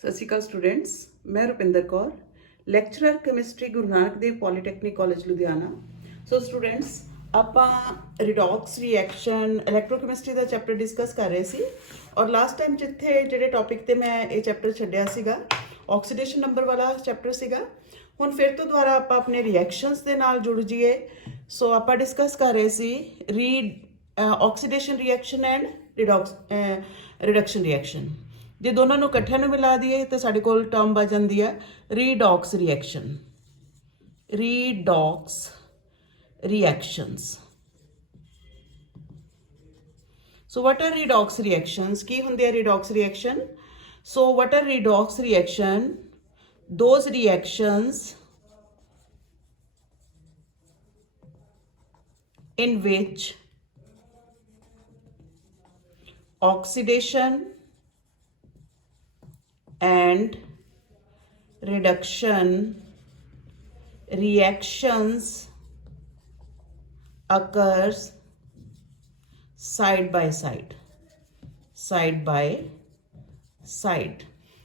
ਸਤਿ ਸ਼੍ਰੀ ਅਕਾਲ ਸਟੂਡੈਂਟਸ, ਮੈਂ Rupinder Kaur, lecturer chemistry Guru Nanak Dev polytechnic college Ludhiana. So students, ਆਪਾਂ ਰਿਡੌਕਸ ਰਿਐਕਸ਼ਨ ਇਲੈਕਟ੍ਰੋਕੈਮਿਸਟਰੀ ਦਾ ਚੈਪਟਰ ਡਿਸਕਸ ਕਰ ਰਹੇ ਸੀ ਔਰ ਲਾਸਟ ਟਾਈਮ ਜਿੱਥੇ ਜਿਹੜੇ ਟੌਪਿਕ ਤੇ ਮੈਂ ਇਹ ਚੈਪਟਰ ਛੱਡਿਆ ਸੀਗਾ ਆਕਸੀਡੇਸ਼ਨ ਨੰਬਰ ਵਾਲਾ ਚੈਪਟਰ ਸੀਗਾ। ਹੁਣ ਫਿਰ ਤੋਂ ਦੁਬਾਰਾ ਆਪਾਂ ਆਪਣੇ ਰਿਐਕਸ਼ਨਸ ਦੇ ਨਾਲ ਜੁੜ ਜਾਈਏ। ਸੋ ਆਪਾਂ ਡਿਸਕਸ ਕਰ ਰਹੇ ਸੀ oxidation reaction and reduction reaction. ਜੇ ਦੋਨਾਂ ਨੂੰ ਇਕੱਠਿਆਂ ਨੂੰ ਮਿਲਾ ਦਈਏ ਤਾਂ ਸਾਡੇ ਕੋਲ ਟਰਮ ਬਣ ਜਾਂਦੀ ਹੈ redox reaction. Redox reactions. So what are redox reactions? ਕੀ ਹੁੰਦੇ ਆ redox reaction? So what are redox reaction? Those reactions in which oxidation and reduction reactions occurs side by side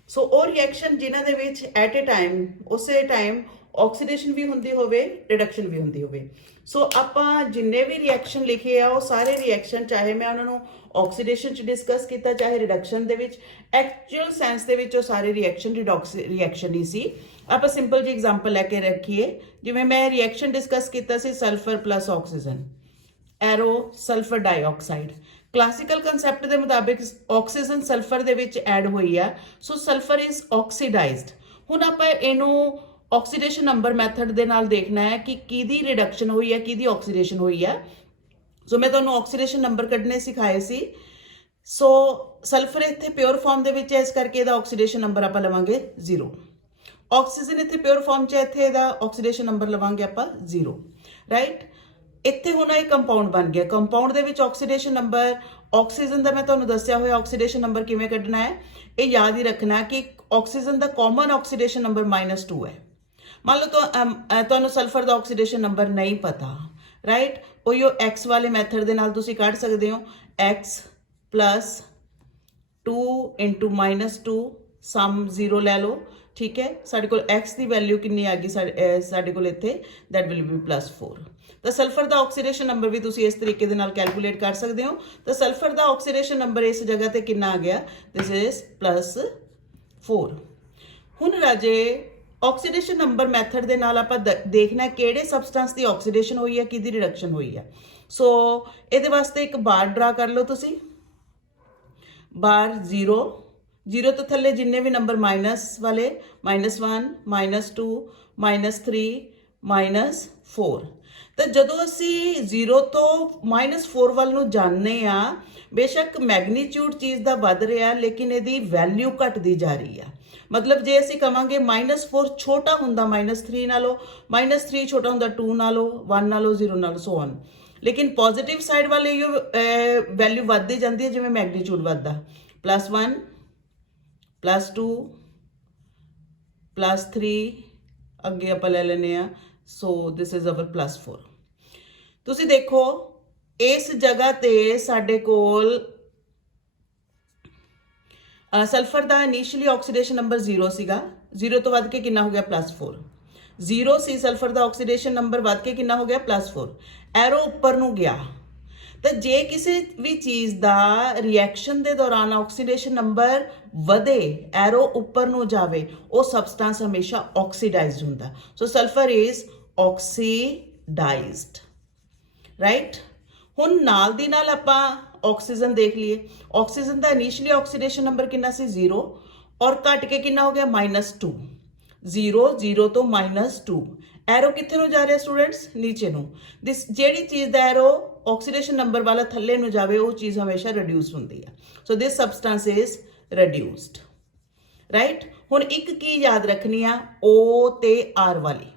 ਸੋ ਉਹ ਰਿਐਕਸ਼ਨ ਜਿਨ੍ਹਾਂ ਦੇ ਵਿੱਚ ਐਟ ਏ ਟਾਈਮ ਉਸੇ time oxidation ਵੀ ਹੁੰਦੀ ਹੋਵੇ ਰਿਡਕਸ਼ਨ ਵੀ ਹੁੰਦੀ ਹੋਵੇ। ਸੋ ਆਪਾਂ ਜਿੰਨੇ ਵੀ ਰਿਐਕਸ਼ਨ ਲਿਖੇ ਆ ਉਹ ਸਾਰੇ ਰਿਐਕਸ਼ਨ, ਚਾਹੇ ਮੈਂ ਉਹਨਾਂ ਨੂੰ ਆਕਸੀਡੇਸ਼ਨ 'ਚ ਡਿਸਕਸ ਕੀਤਾ ਚਾਹੇ ਰਿਡਕਸ਼ਨ ਦੇ ਵਿੱਚ, ਐਕਚੁਅਲ ਸੈਂਸ ਦੇ ਵਿੱਚ ਉਹ ਸਾਰੇ ਰਿਐਕਸ਼ਨ ਰਿਡੌਕਸ ਰਿਐਕਸ਼ਨ ਹੀ ਸੀ। ਆਪਾਂ ਸਿੰਪਲ ਜੀ ਐਗਜ਼ਾਮਪਲ ਲੈ ਕੇ ਰੱਖੀਏ, ਜਿਵੇਂ ਮੈਂ ਰਿਐਕਸ਼ਨ ਡਿਸਕਸ ਕੀਤਾ ਸੀ sulphur plus oxygen, arrow sulphur dioxide. Classical concept ਦੇ ਮੁਤਾਬਿਕ ਆਕਸੀਜਨ ਸਲਫਰ ਦੇ ਵਿੱਚ ਐਡ ਹੋਈ ਆ, ਸੋ ਸਲਫਰ ਇਜ਼ ਆਕਸੀਡਾਈਜ਼ਡ। ਹੁਣ ਆਪਾਂ ਇਹਨੂੰ ਆਕਸੀਡੇਸ਼ਨ ਨੰਬਰ ਮੈਥਡ ਦੇ ਨਾਲ ਦੇਖਣਾ ਹੈ ਕਿ ਕਿਹਦੀ ਰਿਡਕਸ਼ਨ ਹੋਈ ਹੈ ਕਿਹਦੀ ਆਕਸੀਡੇਸ਼ਨ ਹੋਈ ਹੈ। ਸੋ ਮੈਂ ਤੁਹਾਨੂੰ ਆਕਸੀਡੇਸ਼ਨ ਨੰਬਰ ਕੱਢਣੇ ਸਿਖਾਏ ਸੀ। ਸੋ ਸਲਫਰ ਇੱਥੇ ਪਿਓਰ ਫਾਰਮ ਦੇ ਵਿੱਚ ਹੈ, ਇਸ ਕਰਕੇ ਇਹਦਾ ਆਕਸੀਡੇਸ਼ਨ ਨੰਬਰ ਆਪਾਂ ਲਵਾਂਗੇ 0। ਆਕਸੀਜਨ ਇੱਥੇ ਪਿਓਰ ਫਾਰਮ 'ਚ ਹੈ, ਇੱਥੇ ਇਹਦਾ ਆਕਸੀਡੇਸ਼ਨ ਨੰਬਰ ਲਵਾਂਗੇ ਆਪਾਂ 0, ਰਾਈਟ। ਇੱਥੇ ਹੁਣ ਇਹ ਕੰਪਾਊਂਡ ਬਣ ਗਿਆ। ਕੰਪਾਊਂਡ ਦੇ ਵਿੱਚ ਆਕਸੀਡੇਸ਼ਨ ਨੰਬਰ, ਆਕਸੀਜਨ ਦਾ ਮੈਂ ਤੁਹਾਨੂੰ ਦੱਸਿਆ ਹੋਇਆ ਆਕਸੀਡੇਸ਼ਨ ਨੰਬਰ ਕਿਵੇਂ ਕੱਢਣਾ ਹੈ। ਇਹ ਯਾਦ ਹੀ ਰੱਖਣਾ ਕਿ ਆਕਸੀਜਨ ਦਾ ਕਾਮਨ ਆਕਸੀਡੇਸ਼ਨ ਨੰਬਰ -2 ਹੈ। ਮੰਨ ਲਓ ਤੁਹਾਨੂੰ ਸਲਫਰ ਦਾ ਆਕਸੀਡੇਸ਼ਨ ਨੰਬਰ ਨਹੀਂ ਪਤਾ, ਰਾਈਟ, ਉਹੀ ਐਕਸ ਵਾਲੇ ਮੈਥਡ ਦੇ ਨਾਲ ਤੁਸੀਂ ਕੱਢ ਸਕਦੇ ਹੋ। x + 2 × -2 ਸਮ 0 ਲੈ ਲਓ, ਠੀਕ ਹੈ। ਸਾਡੇ ਕੋਲ x ਦੀ ਵੈਲਿਊ ਕਿੰਨੀ ਆ ਗਈ ਸਾਡੇ ਕੋਲ ਇੱਥੇ, ਦੈਟ ਵਿਲ ਬੀ +4। ਤਾਂ ਸਲਫਰ ਦਾ ਆਕਸੀਡੇਸ਼ਨ ਨੰਬਰ ਵੀ ਤੁਸੀਂ ਇਸ ਤਰੀਕੇ ਦੇ ਨਾਲ ਕੈਲਕੂਲੇਟ ਕਰ ਸਕਦੇ ਹੋ। ਤਾਂ ਸਲਫਰ ਦਾ ਆਕਸੀਡੇਸ਼ਨ ਨੰਬਰ ਇਸ ਜਗ੍ਹਾ ਤੇ ਕਿੰਨਾ ਆ ਗਿਆ, ਦਿਸ ਇਜ਼ +4। ਹੁਣ ਰਾਜੇ ਆਕਸੀਡੇਸ਼ਨ ਨੰਬਰ ਮੈਥਡ ਦੇ ਨਾਲ ਆਪਾਂ ਦੇਖਣਾ ਕਿਹੜੇ ਸਬਸਟੈਂਸ ਦੀ ਆਕਸੀਡੇਸ਼ਨ ਹੋਈ ਹੈ ਕਿਹਦੀ ਰਿਡਕਸ਼ਨ ਹੋਈ ਹੈ। ਸੋ ਇਹਦੇ ਵਾਸਤੇ ਇੱਕ ਬਾਰ ਡਰਾ ਕਰ ਲਓ ਤੁਸੀਂ, ਬਾਰ 0 ਤੋਂ ਥੱਲੇ ਜਿੰਨੇ ਵੀ ਨੰਬਰ ਮਾਈਨਸ ਵਾਲੇ, -1 -2 -3 -4। ਤਾਂ ਜਦੋਂ ਅਸੀਂ 0 ਤੋਂ -4 ਵੱਲ ਨੂੰ ਜਾਂਦੇ ਆ, ਬੇਸ਼ੱਕ ਮੈਗਨੀਟਿਊਡ ਚੀਜ਼ ਦਾ ਵੱਧ ਰਿਹਾ ਲੇਕਿਨ ਇਹਦੀ ਵੈਲਿਊ ਘਟਦੀ ਜਾ ਰਹੀ ਆ। ਮਤਲਬ ਜੇ ਅਸੀਂ ਕਵਾਂਗੇ -4 ਛੋਟਾ ਹੁੰਦਾ -3 ਨਾਲੋਂ, -3 ਛੋਟਾ ਹੁੰਦਾ 2 ਨਾਲੋਂ, 1 ਨਾਲੋਂ, 0 ਨਾਲੋਂ, ਸੋ ਔਨ। ਲੇਕਿਨ ਪੋਜ਼ਿਟਿਵ ਸਾਈਡ ਵੱਲ ਇਹ ਵੈਲਿਊ ਵੱਧਦੀ ਜਾਂਦੀ ਹੈ ਜਿਵੇਂ ਮੈਗਨੀਟਿਊਡ ਵੱਧਦਾ। +1 +2 +3 ਅੱਗੇ ਆਪਾਂ ਲੈ ਲੈਂਦੇ ਆ। ਸੋ ਦਿਸ ਇਜ਼ ਅਵਰ +4। ਤੁਸੀਂ ਦੇਖੋ ਇਸ ਜਗ੍ਹਾ ਤੇ ਸਾਡੇ ਕੋਲ ਸਲਫਰ ਦਾ ਇਨੀਸ਼ੀਅਲੀ ਆਕਸੀਡੇਸ਼ਨ ਨੰਬਰ 0 ਸੀਗਾ। 0 ਤੋਂ ਵੱਧ ਕੇ ਕਿੰਨਾ ਹੋ ਗਿਆ, +4। 0 ਸੀ ਸਲਫਰ ਦਾ ਆਕਸੀਡੇਸ਼ਨ ਨੰਬਰ, ਵੱਧ ਕੇ ਕਿੰਨਾ ਹੋ ਗਿਆ, +4। ਐਰੋ ਉੱਪਰ ਨੂੰ ਗਿਆ। ਤਾਂ ਜੇ ਕਿਸੇ ਵੀ ਚੀਜ਼ ਦਾ ਰਿਐਕਸ਼ਨ ਦੇ ਦੌਰਾਨ ਆਕਸੀਡੇਸ਼ਨ ਨੰਬਰ ਵਧੇ, ਐਰੋ ਉੱਪਰ ਨੂੰ ਜਾਵੇ, ਉਹ ਸਬਸਟੈਂਸ ਹਮੇਸ਼ਾ ਆਕਸੀਡਾਈਜ਼ਡ ਹੁੰਦਾ। ਸੋ ਸਲਫਰ ਇਜ਼ ਆਕਸੀਡਾਈਜ਼ਡ, ਰਾਈਟ। ਹੁਣ ਨਾਲ ਦੀ ਨਾਲ ਆਪਾਂ ਆਕਸੀਜਨ ਦੇਖ ਲਈਏ। ਆਕਸੀਜਨ ਦਾ ਇਨੀਸ਼ੀਅਲੀ ਆਕਸੀਡੇਸ਼ਨ ਨੰਬਰ ਕਿੰਨਾ ਸੀ, 0, ਔਰ ਘਟ ਕੇ ਕਿੰਨਾ ਹੋ ਗਿਆ, -2। 0 ਤੋਂ -2, ਐਰੋ ਕਿੱਥੇ ਨੂੰ ਜਾ ਰਿਹਾ ਸਟੂਡੈਂਟਸ, ਨੀਚੇ ਨੂੰ। ਜਿਹੜੀ ਚੀਜ਼ ਦਾ ਐਰੋ ਆਕਸੀਡੇਸ਼ਨ ਨੰਬਰ ਵਾਲਾ ਥੱਲੇ ਨੂੰ ਜਾਵੇ ਉਹ ਚੀਜ਼ ਹਮੇਸ਼ਾ ਰਿਡਿਊਸ ਹੁੰਦੀ ਹੈ। ਸੋ ਦਿਸ ਸਬਸਟੈਂਸ ਇਜ਼ ਰਿਡਿਊਸਡ, ਰਾਈਟ। ਹੁਣ ਇੱਕ ਕੀ ਯਾਦ ਰੱਖਣੀ ਆ, O ਤੇ R ਵਾਲੀ,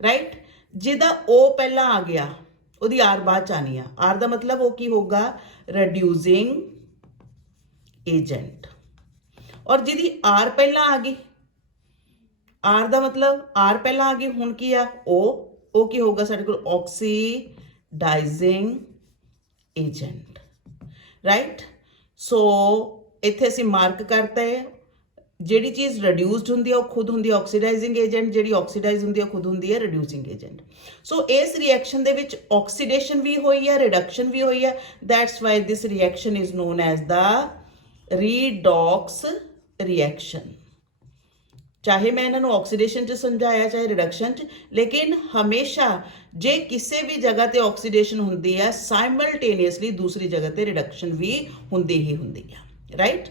ਰਾਈਟ। ਜਿਹਦਾ O ਪਹਿਲਾਂ ਆ ਗਿਆ ਉਹਦੀ R ਬਾਅਦ ਚ ਆਣੀ ਆ। R ਦਾ ਮਤਲਬ ਉਹ ਕੀ ਹੋਗਾ, ਰਿਡਿਊਸਿੰਗ ਏਜੰਟ। ਔਰ ਜਿਹਦੀ R ਪਹਿਲਾਂ ਆ ਗਈ, R ਦਾ ਮਤਲਬ R ਪਹਿਲਾਂ ਆ ਗਈ, ਹੁਣ ਕੀ ਆ, ਉਹ ਕੀ ਹੋਗਾ ਸਾਡੇ ਕੋਲ, ਆਕਸੀਡਾਈਜ਼ਿੰਗ ਏਜੰਟ, ਰਾਈਟ। ਸੋ ਇੱਥੇ ਅਸੀਂ ਮਾਰਕ ਕਰਤਾ ਹੈ ਜਿਹੜੀ ਚੀਜ਼ ਰਿਡਿਊਸਡ ਹੁੰਦੀ ਆ ਉਹ ਖੁਦ ਹੁੰਦੀ ਹੈ ਆਕਸੀਡਾਈਜ਼ਿੰਗ ਏਜੰਟ, ਜਿਹੜੀ ਆਕਸੀਡਾਈਜ਼ ਹੁੰਦੀ ਆ ਖੁਦ ਹੁੰਦੀ ਹੈ ਰਿਡਿਊਸਿੰਗ ਏਜੰਟ। ਸੋ ਇਸ ਰਿਐਕਸ਼ਨ ਦੇ ਵਿੱਚ ਆਕਸੀਡੇਸ਼ਨ ਵੀ ਹੋਈ ਹੈ, ਰਿਡਕਸ਼ਨ ਵੀ ਹੋਈ ਹੈ। That's why this reaction is known as the redox reaction. ਚਾਹੇ ਮੈਂ ਇਹਨਾਂ ਨੂੰ ਆਕਸੀਡੇਸ਼ਨ 'ਚ ਸਮਝਾਇਆ ਚਾਹੇ ਰਿਡਕਸ਼ਨ 'ਚ, ਲੇਕਿਨ ਹਮੇਸ਼ਾ ਜੇ ਕਿਸੇ ਵੀ ਜਗ੍ਹਾ ਤੇ ਆਕਸੀਡੇਸ਼ਨ ਹੁੰਦੀ ਹੈ ਸਾਈਮਲਟੇਨੀਅਸਲੀ ਦੂਸਰੀ ਜਗ੍ਹਾ ਤੇ ਰਿਡਕਸ਼ਨ ਵੀ ਹੁੰਦੀ ਹੀ ਹੁੰਦੀ ਆ, ਰਾਈਟ।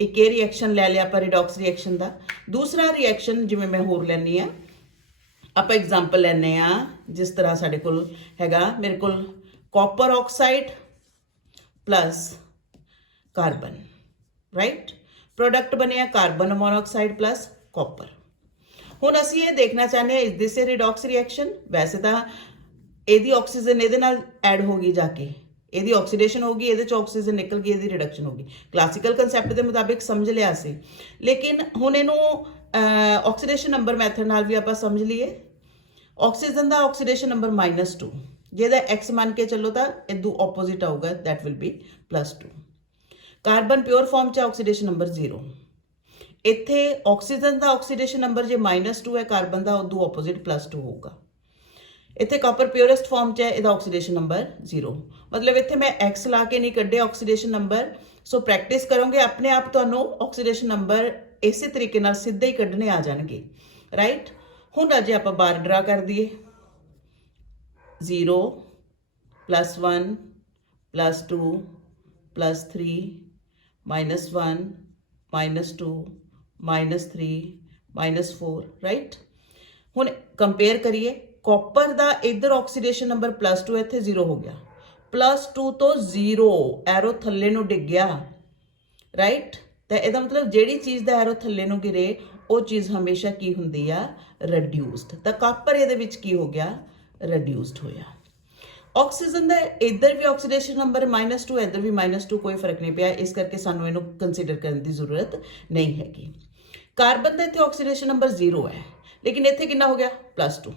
ਇੱਕ ਇਹ ਰਿਐਕਸ਼ਨ ਲੈ ਲਿਆ ਆਪਾਂ ਰਿਡੌਕਸ ਰਿਐਕਸ਼ਨ ਦਾ। ਦੂਸਰਾ ਰਿਐਕਸ਼ਨ ਜਿਵੇਂ ਮੈਂ ਹੋਰ ਲੈਂਦੀ ਆ, ਆਪਾਂ ਐਗਜ਼ਾਮਪਲ ਲੈਂਦੇ ਆ, ਜਿਸ ਤਰ੍ਹਾਂ ਸਾਡੇ ਕੋਲ ਹੈਗਾ, ਮੇਰੇ ਕੋਲ copper oxide plus carbon, right. Product ਬਣਿਆ ਕਾਰਬਨ ਮੋਨੋਆਕਸਾਈਡ ਪਲਸ ਕਾਪਰ। ਹੁਣ ਅਸੀਂ ਇਹ ਦੇਖਣਾ ਚਾਹੁੰਦੇ ਹਾਂ, ਇਸ ਦਿਸ ਰਿਡੌਕਸ ਰਿਐਕਸ਼ਨ। ਵੈਸੇ ਤਾਂ ਇਹਦੀ ਆਕਸੀਜਨ ਇਹਦੇ ਨਾਲ ਐਡ ਹੋ ਗਈ, ਜਾ ਕੇ ਇਹਦੀ ਆਕਸੀਡੇਸ਼ਨ ਹੋ ਗਈ, ਇਹਦੇ ਚ ਆਕਸੀਜਨ ਨਿਕਲ ਗਈ, ਇਹਦੀ ਰਿਡਕਸ਼ਨ ਹੋ ਗਈ। ਕਲਾਸੀਕਲ ਕਨਸੈਪਟ ਦੇ ਮੁਤਾਬਿਕ ਸਮਝ ਲਿਆ ਸੀ, ਲੇਕਿਨ ਹੁਣ ਇਹਨੂੰ ਆਕਸੀਡੇਸ਼ਨ ਨੰਬਰ ਮੈਥਡ ਨਾਲ ਵੀ ਆਪਾਂ ਸਮਝ ਲਈਏ। ਆਕਸੀਜਨ ਦਾ ਆਕਸੀਡੇਸ਼ਨ ਨੰਬਰ -2, ਜਿਹਦਾ x ਮੰਨ ਕੇ ਚੱਲੋ ਤਾਂ ਇਦੋਂ ਆਪੋਜ਼ਿਟ ਆਊਗਾ, that will be +2। Carbon pure form 'ਚ ਆਕਸੀਡੇਸ਼ਨ ਨੰਬਰ 0। ਇੱਥੇ ਆਕਸੀਜਨ ਦਾ ਆਕਸੀਡੇਸ਼ਨ ਨੰਬਰ ਜੇ -2 ਹੈ, ਕਾਰਬਨ ਦਾ ਉਦੋਂ ਆਪੋਜ਼ਿਟ +2 ਹੋਊਗਾ। ਇੱਥੇ ਕਾਪਰ ਪਿਓਰੈਸਟ ਫਾਰਮ 'ਚ ਹੈ, ਇਹਦਾ ਆਕਸੀਡੇਸ਼ਨ ਨੰਬਰ 0। ਮਤਲਬ ਇੱਥੇ ਮੈਂ x ਲਾ ਕੇ ਨਹੀਂ ਕੱਢਿਆ ਆਕਸੀਡੇਸ਼ਨ ਨੰਬਰ। ਸੋ ਪ੍ਰੈਕਟਿਸ ਕਰੋਗੇ ਆਪਣੇ ਆਪ ਤੁਹਾਨੂੰ ਆਕਸੀਡੇਸ਼ਨ ਨੰਬਰ ਇਸੇ ਤਰੀਕੇ ਨਾਲ ਸਿੱਧੇ ਹੀ ਕੱਢਣੇ ਆ ਜਾਣਗੇ, ਰਾਈਟ। ਹੁਣ ਅਜੇ ਆਪਾਂ ਬਾਰ ਡਰਾ ਕਰ ਦਈਏ, 0 +1 +2 +3 -1 -2 -3 -4, ਰਾਈਟ। ਹੁਣ ਕੰਪੇਅਰ ਕਰੀਏ, ਕਾਪਰ ਦਾ ਇਧਰ ਆਕਸੀਡੇਸ਼ਨ ਨੰਬਰ +2, ਇੱਥੇ 0 ਹੋ ਗਿਆ। +2 ਤੋਂ 0 ਐਰੋ ਥੱਲੇ ਨੂੰ ਡਿੱਗ ਗਿਆ, ਰਾਈਟ। ਤਾਂ ਇਹਦਾ ਮਤਲਬ ਜਿਹੜੀ ਚੀਜ਼ ਦਾ ਐਰੋ ਥੱਲੇ ਨੂੰ ਗਿਰੇ ਉਹ ਚੀਜ਼ ਹਮੇਸ਼ਾ ਕੀ ਹੁੰਦੀ ਆ, ਰਿਡਿਊਸਡ। ਤਾਂ ਕਾਪਰ ਇਹਦੇ ਵਿੱਚ ਕੀ ਹੋ ਗਿਆ, ਰਿਡਿਊਸਡ ਹੋਇਆ। ਆਕਸੀਜਨ ਦਾ ਇੱਧਰ ਵੀ ਆਕਸੀਡੇਸ਼ਨ ਨੰਬਰ -2, ਇੱਧਰ ਵੀ -2, ਕੋਈ ਫਰਕ ਨਹੀਂ ਪਿਆ, ਇਸ ਕਰਕੇ ਸਾਨੂੰ ਇਹਨੂੰ ਕੰਸੀਡਰ ਕਰਨ ਦੀ ਜ਼ਰੂਰਤ ਨਹੀਂ ਹੈਗੀ। ਕਾਰਬਨ ਦਾ ਇੱਥੇ ਆਕਸੀਡੇਸ਼ਨ ਨੰਬਰ 0 ਹੈ, ਲੇਕਿਨ ਇੱਥੇ ਕਿੰਨਾ ਹੋ ਗਿਆ, +2,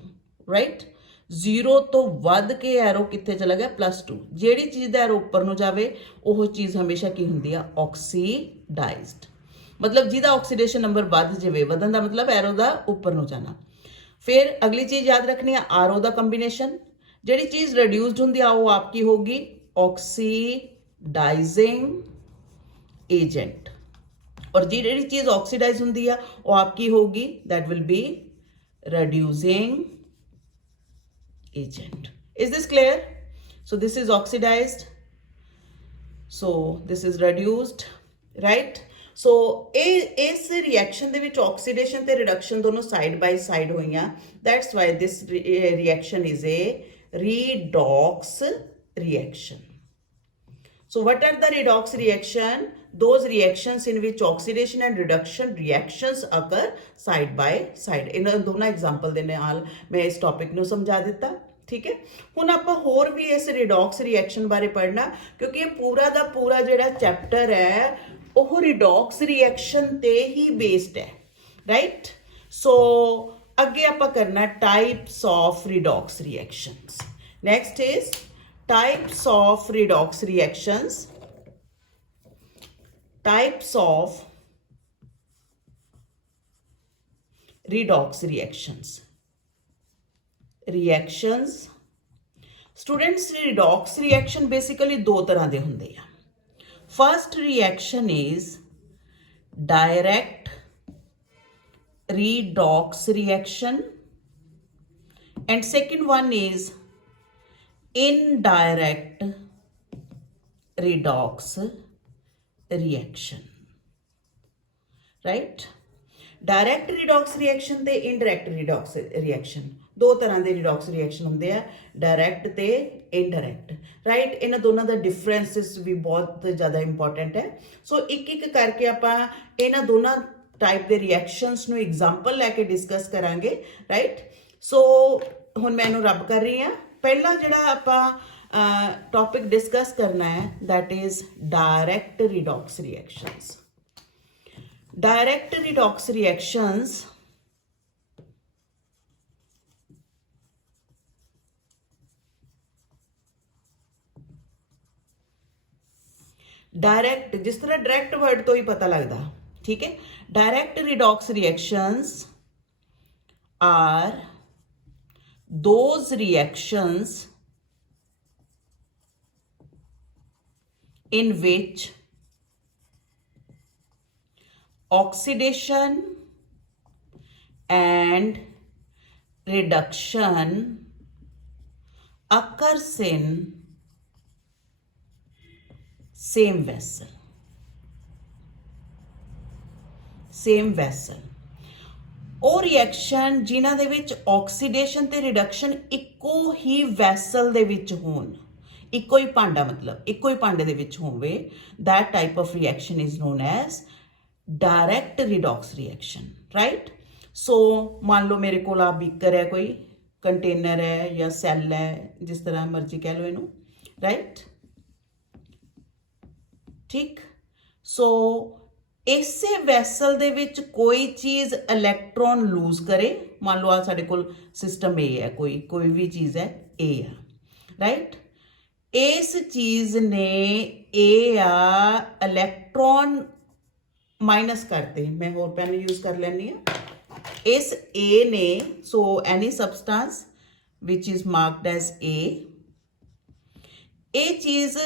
ਰਾਈਟ। 0 ਤੋਂ ਵੱਧ ਕੇ ਐਰੋ ਕਿੱਥੇ ਚਲਾ ਗਿਆ, +2। ਜਿਹੜੀ ਚੀਜ਼ ਦਾ ਐਰੋ ਉੱਪਰ ਨੂੰ ਜਾਵੇ ਉਹ ਚੀਜ਼ ਹਮੇਸ਼ਾ ਕੀ ਹੁੰਦੀ ਆ, ਆਕਸੀਡਾਈਜ਼ਡ। ਮਤਲਬ ਜਿਹਦਾ ਆਕਸੀਡੇਸ਼ਨ ਨੰਬਰ ਵੱਧ ਜਾਵੇ, ਵਧਣ ਦਾ ਮਤਲਬ ਐਰੋ ਦਾ ਉੱਪਰ ਨੂੰ ਜਾਣਾ। ਫਿਰ ਅਗਲੀ ਚੀਜ਼ ਯਾਦ ਰੱਖਣੀ ਆ, ਆਰਓ ਦਾ ਕੰਬੀਨੇਸ਼ਨ। ਜਿਹੜੀ ਚੀਜ਼ ਰਿਡਿਊਸਡ ਹੁੰਦੀ ਆ ਉਹ ਆਪ ਕੀ ਹੋਗੀ, ਆਕਸੀਡਾਈਜ਼ਿੰਗ ਏਜੰਟ। ਔਰ ਜਿਹੜੀ ਚੀਜ਼ ਆਕਸੀਡਾਈਜ਼ ਹੁੰਦੀ ਆ ਉਹ ਆਪ ਕੀ ਹੋਗੀ, that will B reducing agent. Is this clear? So this is oxidized, so this is reduced, right? So ਇਸ reaction ਦੇ ਵਿੱਚ oxidation ਤੇ reduction ਦੋਨੋਂ side by side ਹੋਈਆਂ। That's why this reaction is a redox reaction. So what are the redox reaction? Those reactions in which oxidation and reduction reactions occur side by side. ਇਹਨਾਂ ਦੋਨਾਂ example ਦੇ ਨਾਲ ਮੈਂ ਇਸ topic ਨੂੰ ਸਮਝਾ ਦਿੱਤਾ, ਠੀਕ ਹੈ। ਹੁਣ ਆਪਾਂ ਹੋਰ ਵੀ ਇਸ ਰਿਡੌਕਸ ਰਿਐਕਸ਼ਨ ਬਾਰੇ ਪੜ੍ਹਨਾ, ਕਿਉਂਕਿ ਇਹ ਪੂਰਾ ਦਾ ਪੂਰਾ ਜਿਹੜਾ ਚੈਪਟਰ ਹੈ ਉਹ ਰਿਡੌਕਸ ਰਿਐਕਸ਼ਨ ਤੇ ਹੀ ਬੇਸਡ ਹੈ, ਰਾਈਟ। ਸੋ ਅੱਗੇ ਆਪਾਂ ਕਰਨਾ types of redox reactions. Next is types of redox reactions. Types of redox reactions. Reactions. Students, redox reaction basically ਦੋ ਤਰ੍ਹਾਂ ਦੇ ਹੁੰਦੇ ਆ। First reaction is direct redox reaction and second one is indirect redox reaction, right? Direct redox reaction ਤੇ indirect redox reaction ਦੋ ਤਰ੍ਹਾਂ ਦੇ redox reaction ਹੁੰਦੇ ਆ, direct ਤੇ indirect, right? ਇਹਨਾਂ ਦੋਨਾਂ ਦਾ differences ਵੀ ਬਹੁਤ ਜ਼ਿਆਦਾ important ਹੈ। ਸੋ ਇੱਕ ਇੱਕ ਕਰਕੇ ਆਪਾਂ ਇਹਨਾਂ ਦੋਨਾਂ ਟਾਈਪ ਦੇ reactions ਨੂੰ example ਲੈ ਕੇ ਡਿਸਕਸ ਕਰਾਂਗੇ, right? ਸੋ ਹੁਣ ਮੈਂ ਇਹਨੂੰ ਰੱਬ ਕਰ ਰਹੀ ਹਾਂ। ਪਹਿਲਾ ਜਿਹੜਾ ਆਪਾਂ ਟੌਪਿਕ ਡਿਸਕਸ ਕਰਨਾ ਹੈ, that is direct redox reactions. Direct redox reactions direct, जिस तरह डायरेक्ट वर्ड तो ही पता लगता, ठीक है। Direct redox reactions are those reactions in which oxidation and reduction occurs in same vessel. Same vessel. ਉਹ ਰਿਐਕਸ਼ਨ ਜਿਨ੍ਹਾਂ ਦੇ ਵਿੱਚ ਆਕਸੀਡੇਸ਼ਨ ਤੇ ਰਿਡਕਸ਼ਨ ਇੱਕੋ ਹੀ ਵੈਸਲ ਦੇ ਵਿੱਚ ਹੋਣ, ਇੱਕੋ ਹੀ ਭਾਂਡਾ ਮਤਲਬ ਇੱਕੋ ਹੀ ਭਾਂਡੇ ਦੇ ਵਿੱਚ ਹੋਵੇ, that type of reaction is known as direct redox reaction, right? ਸੋ ਮੰਨ ਲਓ ਮੇਰੇ ਕੋਲ ਆ ਬੀਕਰ ਹੈ, ਕੋਈ ਕੰਟੇਨਰ ਹੈ ਜਾਂ ਸੈੱਲ ਹੈ, ਜਿਸ ਤਰ੍ਹਾਂ ਮਰਜ਼ੀ ਕਹਿ ਲਓ ਇਹਨੂੰ, ਰਾਈਟ? ਠੀਕ। ਸੋ ਇਸੇ ਵੈਸਲ ਦੇ ਵਿੱਚ ਕੋਈ ਚੀਜ਼ ਇਲੈਕਟ੍ਰੋਨ ਲੂਜ਼ ਕਰੇ, ਮੰਨ ਲਓ ਆ ਸਾਡੇ ਕੋਲ ਸਿਸਟਮ A ਹੈ, ਕੋਈ ਵੀ ਚੀਜ਼ ਹੈ A ਆ, ਰਾਈਟ? ਇਸ ਚੀਜ਼ ਨੇ A ਆ ਇਲੈਕਟ੍ਰੋਨ ਮਾਈਨਸ ਕਰਤੇ, ਮੈਂ ਹੋਰ ਪੈਨ ਯੂਜ਼ ਕਰ ਲੈਂਦੀ ਹਾਂ। ਇਸ A ਨੇ, ਸੋ ਐਨੀ ਸਬਸਟੈਂਸ ਵਿਚ ਇਜ਼ ਮਾਰਕਡ ਐਜ਼ A, ਇਹ ਚੀਜ਼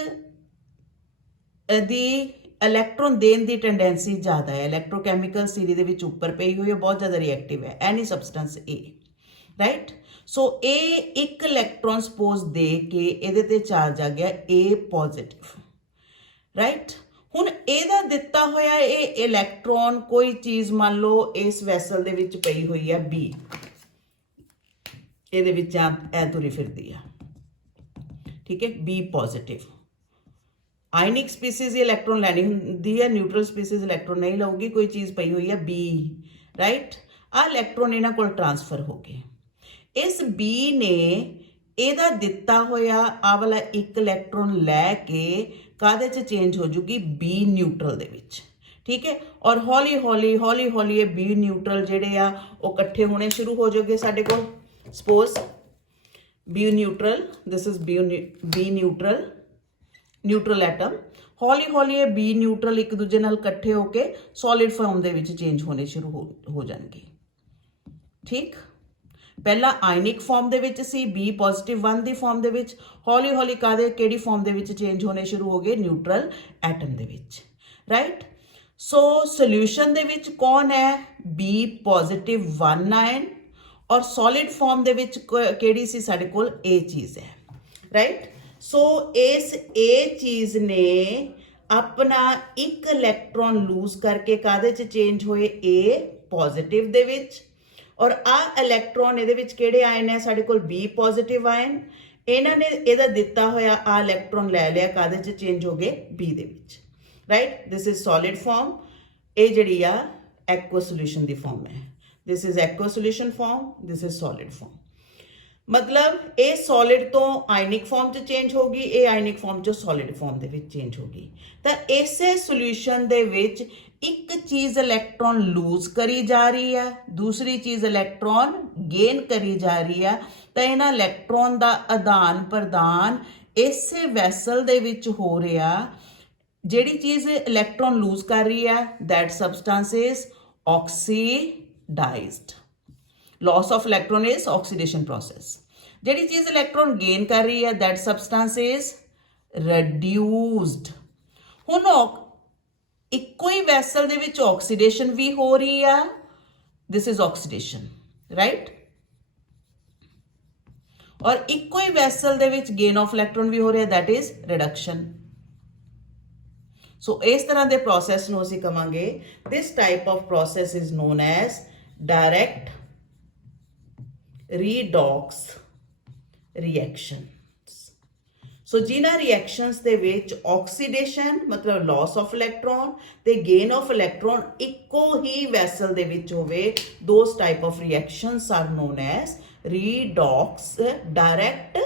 ਦੀ ਇਲੈਕਟ੍ਰੋਨ ਦੇਣ ਦੀ ਟੈਂਡੈਂਸੀ ਜ਼ਿਆਦਾ ਹੈ, ਇਲੈਕਟ੍ਰੋਕੈਮੀਕਲ ਸੀਰੀ ਦੇ ਵਿੱਚ ਉੱਪਰ ਪਈ ਹੋਈ ਹੈ, ਬਹੁਤ ਜ਼ਿਆਦਾ ਰਿਐਕਟਿਵ ਹੈ ਐਨੀ ਸਬਸਟੈਂਸ A, ਰਾਈਟ? ਸੋ ਇਹ ਇੱਕ ਇਲੈਕਟ੍ਰੋਨ ਸਪੋਜ਼ ਦੇ ਕੇ ਇਹਦੇ ਤੇ ਚਾਰਜ ਆ ਗਿਆ A ਪੋਜ਼ਿਟਿਵ, ਰਾਈਟ? ਹੁਣ ਇਹਦਾ ਦਿੱਤਾ ਹੋਇਆ ਇਹ ਇਲੈਕਟ੍ਰੋਨ ਕੋਈ ਚੀਜ਼ ਮੰਨ ਲਓ ਇਸ ਵੈਸਲ ਦੇ ਵਿੱਚ ਪਈ ਹੋਈ ਹੈ B, ਇਹਦੇ ਵਿੱਚ ਐ ਤੁਰੀ ਫਿਰਦੀ ਆ, ਠੀਕ ਹੈ, B positive. Ionic species electron ਲੈਣੀ ਹੁੰਦੀ ਹੈ, ਨਿਊਟਰਲ ਸਪੀਸੀਜ਼ ਇਲੈਕਟ੍ਰੋਨ ਨਹੀਂ ਲਊਗੀ। ਕੋਈ ਚੀਜ਼ ਪਈ ਹੋਈ ਹੈ B, ਰਾਈਟ? ਆ ਇਲੈਕਟ੍ਰੋਨ ਇਹਨਾਂ ਕੋਲ ਟਰਾਂਸਫਰ ਹੋ ਗਏ। ਇਸ B ਨੇ ਇਹਦਾ ਦਿੱਤਾ ਹੋਇਆ ਆ ਵਾਲਾ ਇੱਕ ਇਲੈਕਟ੍ਰੋਨ ਲੈ ਕੇ ਕਾਹਦੇ 'ਚ ਚੇਂਜ ਹੋ ਜੂਗੀ? B ਨਿਊਟਰਲ ਦੇ ਵਿੱਚ, ਠੀਕ ਹੈ? ਔਰ ਹੌਲੀ ਹੌਲੀ ਇਹ B ਨਿਊਟਰਲ ਜਿਹੜੇ ਆ ਉਹ ਇਕੱਠੇ ਹੋਣੇ ਸ਼ੁਰੂ ਹੋ ਜਾਓਗੇ ਸਾਡੇ ਕੋਲ। Suppose B neutral, this is B neutral atom, ਹੌਲੀ ਹੌਲੀ ਇਹ B ਨਿਊਟਰਲ ਇੱਕ ਦੂਜੇ ਨਾਲ ਇਕੱਠੇ ਹੋ ਕੇ ਸੋਲਿਡ ਫਾਰਮ ਦੇ ਵਿੱਚ ਚੇਂਜ ਹੋਣੇ ਸ਼ੁਰੂ ਹੋ ਜਾਣਗੇ, ਠੀਕ? ਪਹਿਲਾਂ ਆਇਨਿਕ ਫਾਰਮ ਦੇ ਵਿੱਚ ਸੀ, B ਪੋਜ਼ਿਟਿਵ 1 ਦੀ ਫਾਰਮ ਦੇ ਵਿੱਚ, ਹੌਲੀ ਹੌਲੀ ਕਿਹੜੀ ਫਾਰਮ ਦੇ ਵਿੱਚ ਚੇਂਜ ਹੋਣੇ ਸ਼ੁਰੂ ਹੋ ਗਏ? ਨਿਊਟਰਲ ਐਟਮ ਦੇ ਵਿੱਚ, ਰਾਈਟ? ਸੋ ਸੋਲਿਊਸ਼ਨ ਦੇ ਵਿੱਚ ਕੌਣ ਹੈ? B ਪੋਜ਼ਿਟਿਵ 1 ਆਇਨ, ਔਰ ਸੋਲਿਡ ਫਾਰਮ ਦੇ ਵਿੱਚ ਕਿਹੜੀ ਸੀ ਸਾਡੇ ਕੋਲ? ਇਹ ਚੀਜ਼ ਹੈ, ਰਾਈਟ? ਸੋ ਇਸ A ਚੀਜ਼ ਨੇ ਆਪਣਾ ਇੱਕ ਇਲੈਕਟ੍ਰੋਨ ਲੂਜ਼ ਕਰਕੇ ਕਾਹਦੇ 'ਚ ਚੇਂਜ ਹੋਏ? A ਪੋਜ਼ਿਟਿਵ ਦੇ ਵਿੱਚ, ਔਰ ਆ ਇਲੈਕਟ੍ਰੋਨ ਇਹਦੇ ਵਿੱਚ ਕਿਹੜੇ ਆਇਨ ਹੈ ਸਾਡੇ ਕੋਲ? B positive ion. ਇਹਨਾਂ ਨੇ ਇਹਦਾ ਦਿੱਤਾ ਹੋਇਆ ਆ ਇਲੈਕਟ੍ਰੋਨ ਲੈ ਲਿਆ, ਕਾਹਦੇ 'ਚ ਚੇਂਜ ਹੋ ਗਏ? B ਦੇ ਵਿੱਚ, right? This is solid form. ਇਹ ਜਿਹੜੀ ਆ ਐਕੁਆ ਸੋਲਿਊਸ਼ਨ ਦੀ ਫਾਰਮ ਹੈ। This is aqua solution form, this is solid form. ਮਤਲਬ ਇਹ ਸੋਲਿਡ ਤੋਂ ਆਇਨਿਕ ਫਾਰਮ 'ਚ ਚੇਂਜ ਹੋ ਗਈ, ਇਹ ਆਇਨਿਕ ਫਾਰਮ 'ਚੋਂ ਸੋਲਿਡ ਫਾਰਮ ਦੇ ਵਿੱਚ ਚੇਂਜ ਹੋ ਗਈ। ਤਾਂ ਇਸੇ ਸੋਲਿਊਸ਼ਨ ਦੇ ਵਿੱਚ ਇੱਕ ਚੀਜ਼ ਇਲੈਕਟ੍ਰੋਨ ਲੂਜ਼ ਕਰੀ ਜਾ ਰਹੀ ਹੈ, ਦੂਸਰੀ ਚੀਜ਼ ਇਲੈਕਟ੍ਰੋਨ ਗੇਨ ਕਰੀ ਜਾ ਰਹੀ ਹੈ। ਤਾਂ ਇਹਨਾਂ ਇਲੈਕਟ੍ਰੋਨ ਦਾ ਆਦਾਨ ਪ੍ਰਦਾਨ ਇਸੇ ਵੈਸਲ ਦੇ ਵਿੱਚ ਹੋ ਰਿਹਾ। ਜਿਹੜੀ ਚੀਜ਼ ਇਲੈਕਟ੍ਰੋਨ ਲੂਜ਼ ਕਰ ਰਹੀ ਹੈ, that substance is oxidized. Loss of electron is oxidation process. ਜਿਹੜੀ ਚੀਜ਼ ਇਲੈਕਟ੍ਰੋਨ ਗੇਨ ਕਰ ਰਹੀ ਹੈ, that substance is reduced. ਹੁਣ ਇੱਕੋ ਹੀ ਵੈਸਲ ਦੇ ਵਿੱਚ ਆਕਸੀਡੇਸ਼ਨ ਵੀ ਹੋ ਰਹੀ ਆ, this is oxidation, right? ਔਰ ਇੱਕੋ ਹੀ ਵੈਸਲ ਦੇ ਵਿੱਚ ਗੇਨ ਆਫ ਇਲੈਕਟ੍ਰੋਨ ਵੀ ਹੋ ਰਿਹਾ, that is reduction. ਸੋ ਇਸ ਤਰ੍ਹਾਂ ਦੇ ਪ੍ਰੋਸੈਸ ਨੂੰ ਅਸੀਂ ਕਵਾਂਗੇ, this type of process is known as direct redox reactions. ਸੋ ਜਿਨ੍ਹਾਂ ਰਿਐਕਸ਼ਨਸ ਦੇ ਵਿੱਚ ਆਕਸੀਡੇਸ਼ਨ ਮਤਲਬ ਲਾਸ ਆਫ ਇਲੈਕਟ੍ਰੋਨ ਤੇ ਗੇਨ ਆਫ ਇਲੈਕਟ੍ਰੋਨ ਇੱਕੋ ਹੀ ਵੈਸਲ ਦੇ ਵਿੱਚ ਹੋਵੇ, those type of reactions are known as redox direct,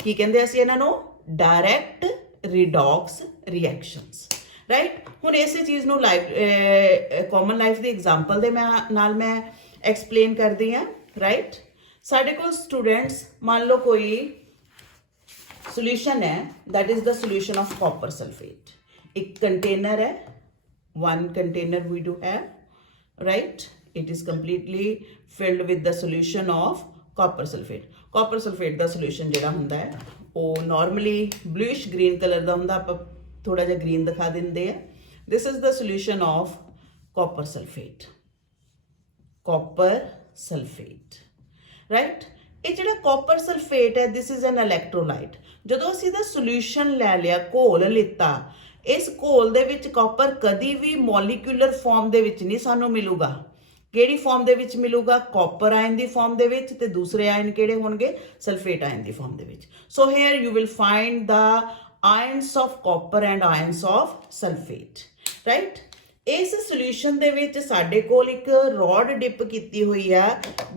ਕੀ ਕਹਿੰਦੇ ਅਸੀਂ ਇਹਨਾਂ ਨੂੰ? Direct redox reactions, right? ਹੁਣ ਇਸੇ ਚੀਜ਼ ਨੂੰ ਕਾਮਨ ਲਾਈਫ ਦੀ ਐਗਜ਼ਾਮਪਲ ਦੇ ਨਾਲ ਮੈਂ ਐਕਸਪਲੇਨ ਕਰਦੀ ਹਾਂ, ਰਾਈਟ? ਸਾਡੇ ਕੋਲ ਸਟੂਡੈਂਟਸ ਮੰਨ ਲਓ ਕੋਈ ਸੋਲਿਊਸ਼ਨ ਹੈ, that is the solution of copper sulfate. ਇੱਕ ਕੰਟੇਨਰ ਹੈ, one container we do have, right? It is completely filled with the solution of copper sulfate. Copper sulfate the solution ਜਿਹੜਾ ਹੁੰਦਾ ਹੈ ਉਹ normally bluish green color ਦਾ ਹੁੰਦਾ, ਆਪਾਂ ਥੋੜਾ ਜਿਹਾ green ਦਿਖਾ ਦਿੰਦੇ ਆ. This is the solution of copper sulfate. Copper sulfate, right? ਇਹ ਜਿਹੜਾ copper sulfate ਹੈ, this is an electrolyte. ਜਦੋਂ ਅਸੀਂ ਇਹਦਾ solution ਲੈ ਲਿਆ, ਘੋਲ ਲਿੱਤਾ, ਇਸ ਘੋਲ ਦੇ ਵਿੱਚ ਕਾਪਰ ਕਦੀ ਵੀ ਮੋਲੀਕੂਲਰ ਫਾਰਮ ਦੇ ਵਿੱਚ ਨਹੀਂ ਸਾਨੂੰ ਮਿਲੂਗਾ. ਕਿਹੜੀ ਫਾਰਮ ਦੇ ਵਿੱਚ ਮਿਲੂਗਾ? ਕਾਪਰ ਆਇਨ ਦੀ ਫਾਰਮ ਦੇ ਵਿੱਚ, ਤੇ ਦੂਸਰੇ ਆਇਨ ਕਿਹੜੇ ਹੋਣਗੇ? ਸਲਫੇਟ ਆਇਨ ਦੀ ਫਾਰਮ ਦੇ ਵਿੱਚ. So here you will find the ions of copper and ions of sulphate, right? ਇਸ ਸੋਲੂਸ਼ਨ ਦੇ ਵਿੱਚ ਸਾਡੇ ਕੋਲ ਇੱਕ ਰੋਡ ਡਿਪ ਕੀਤੀ ਹੋਈ ਆ.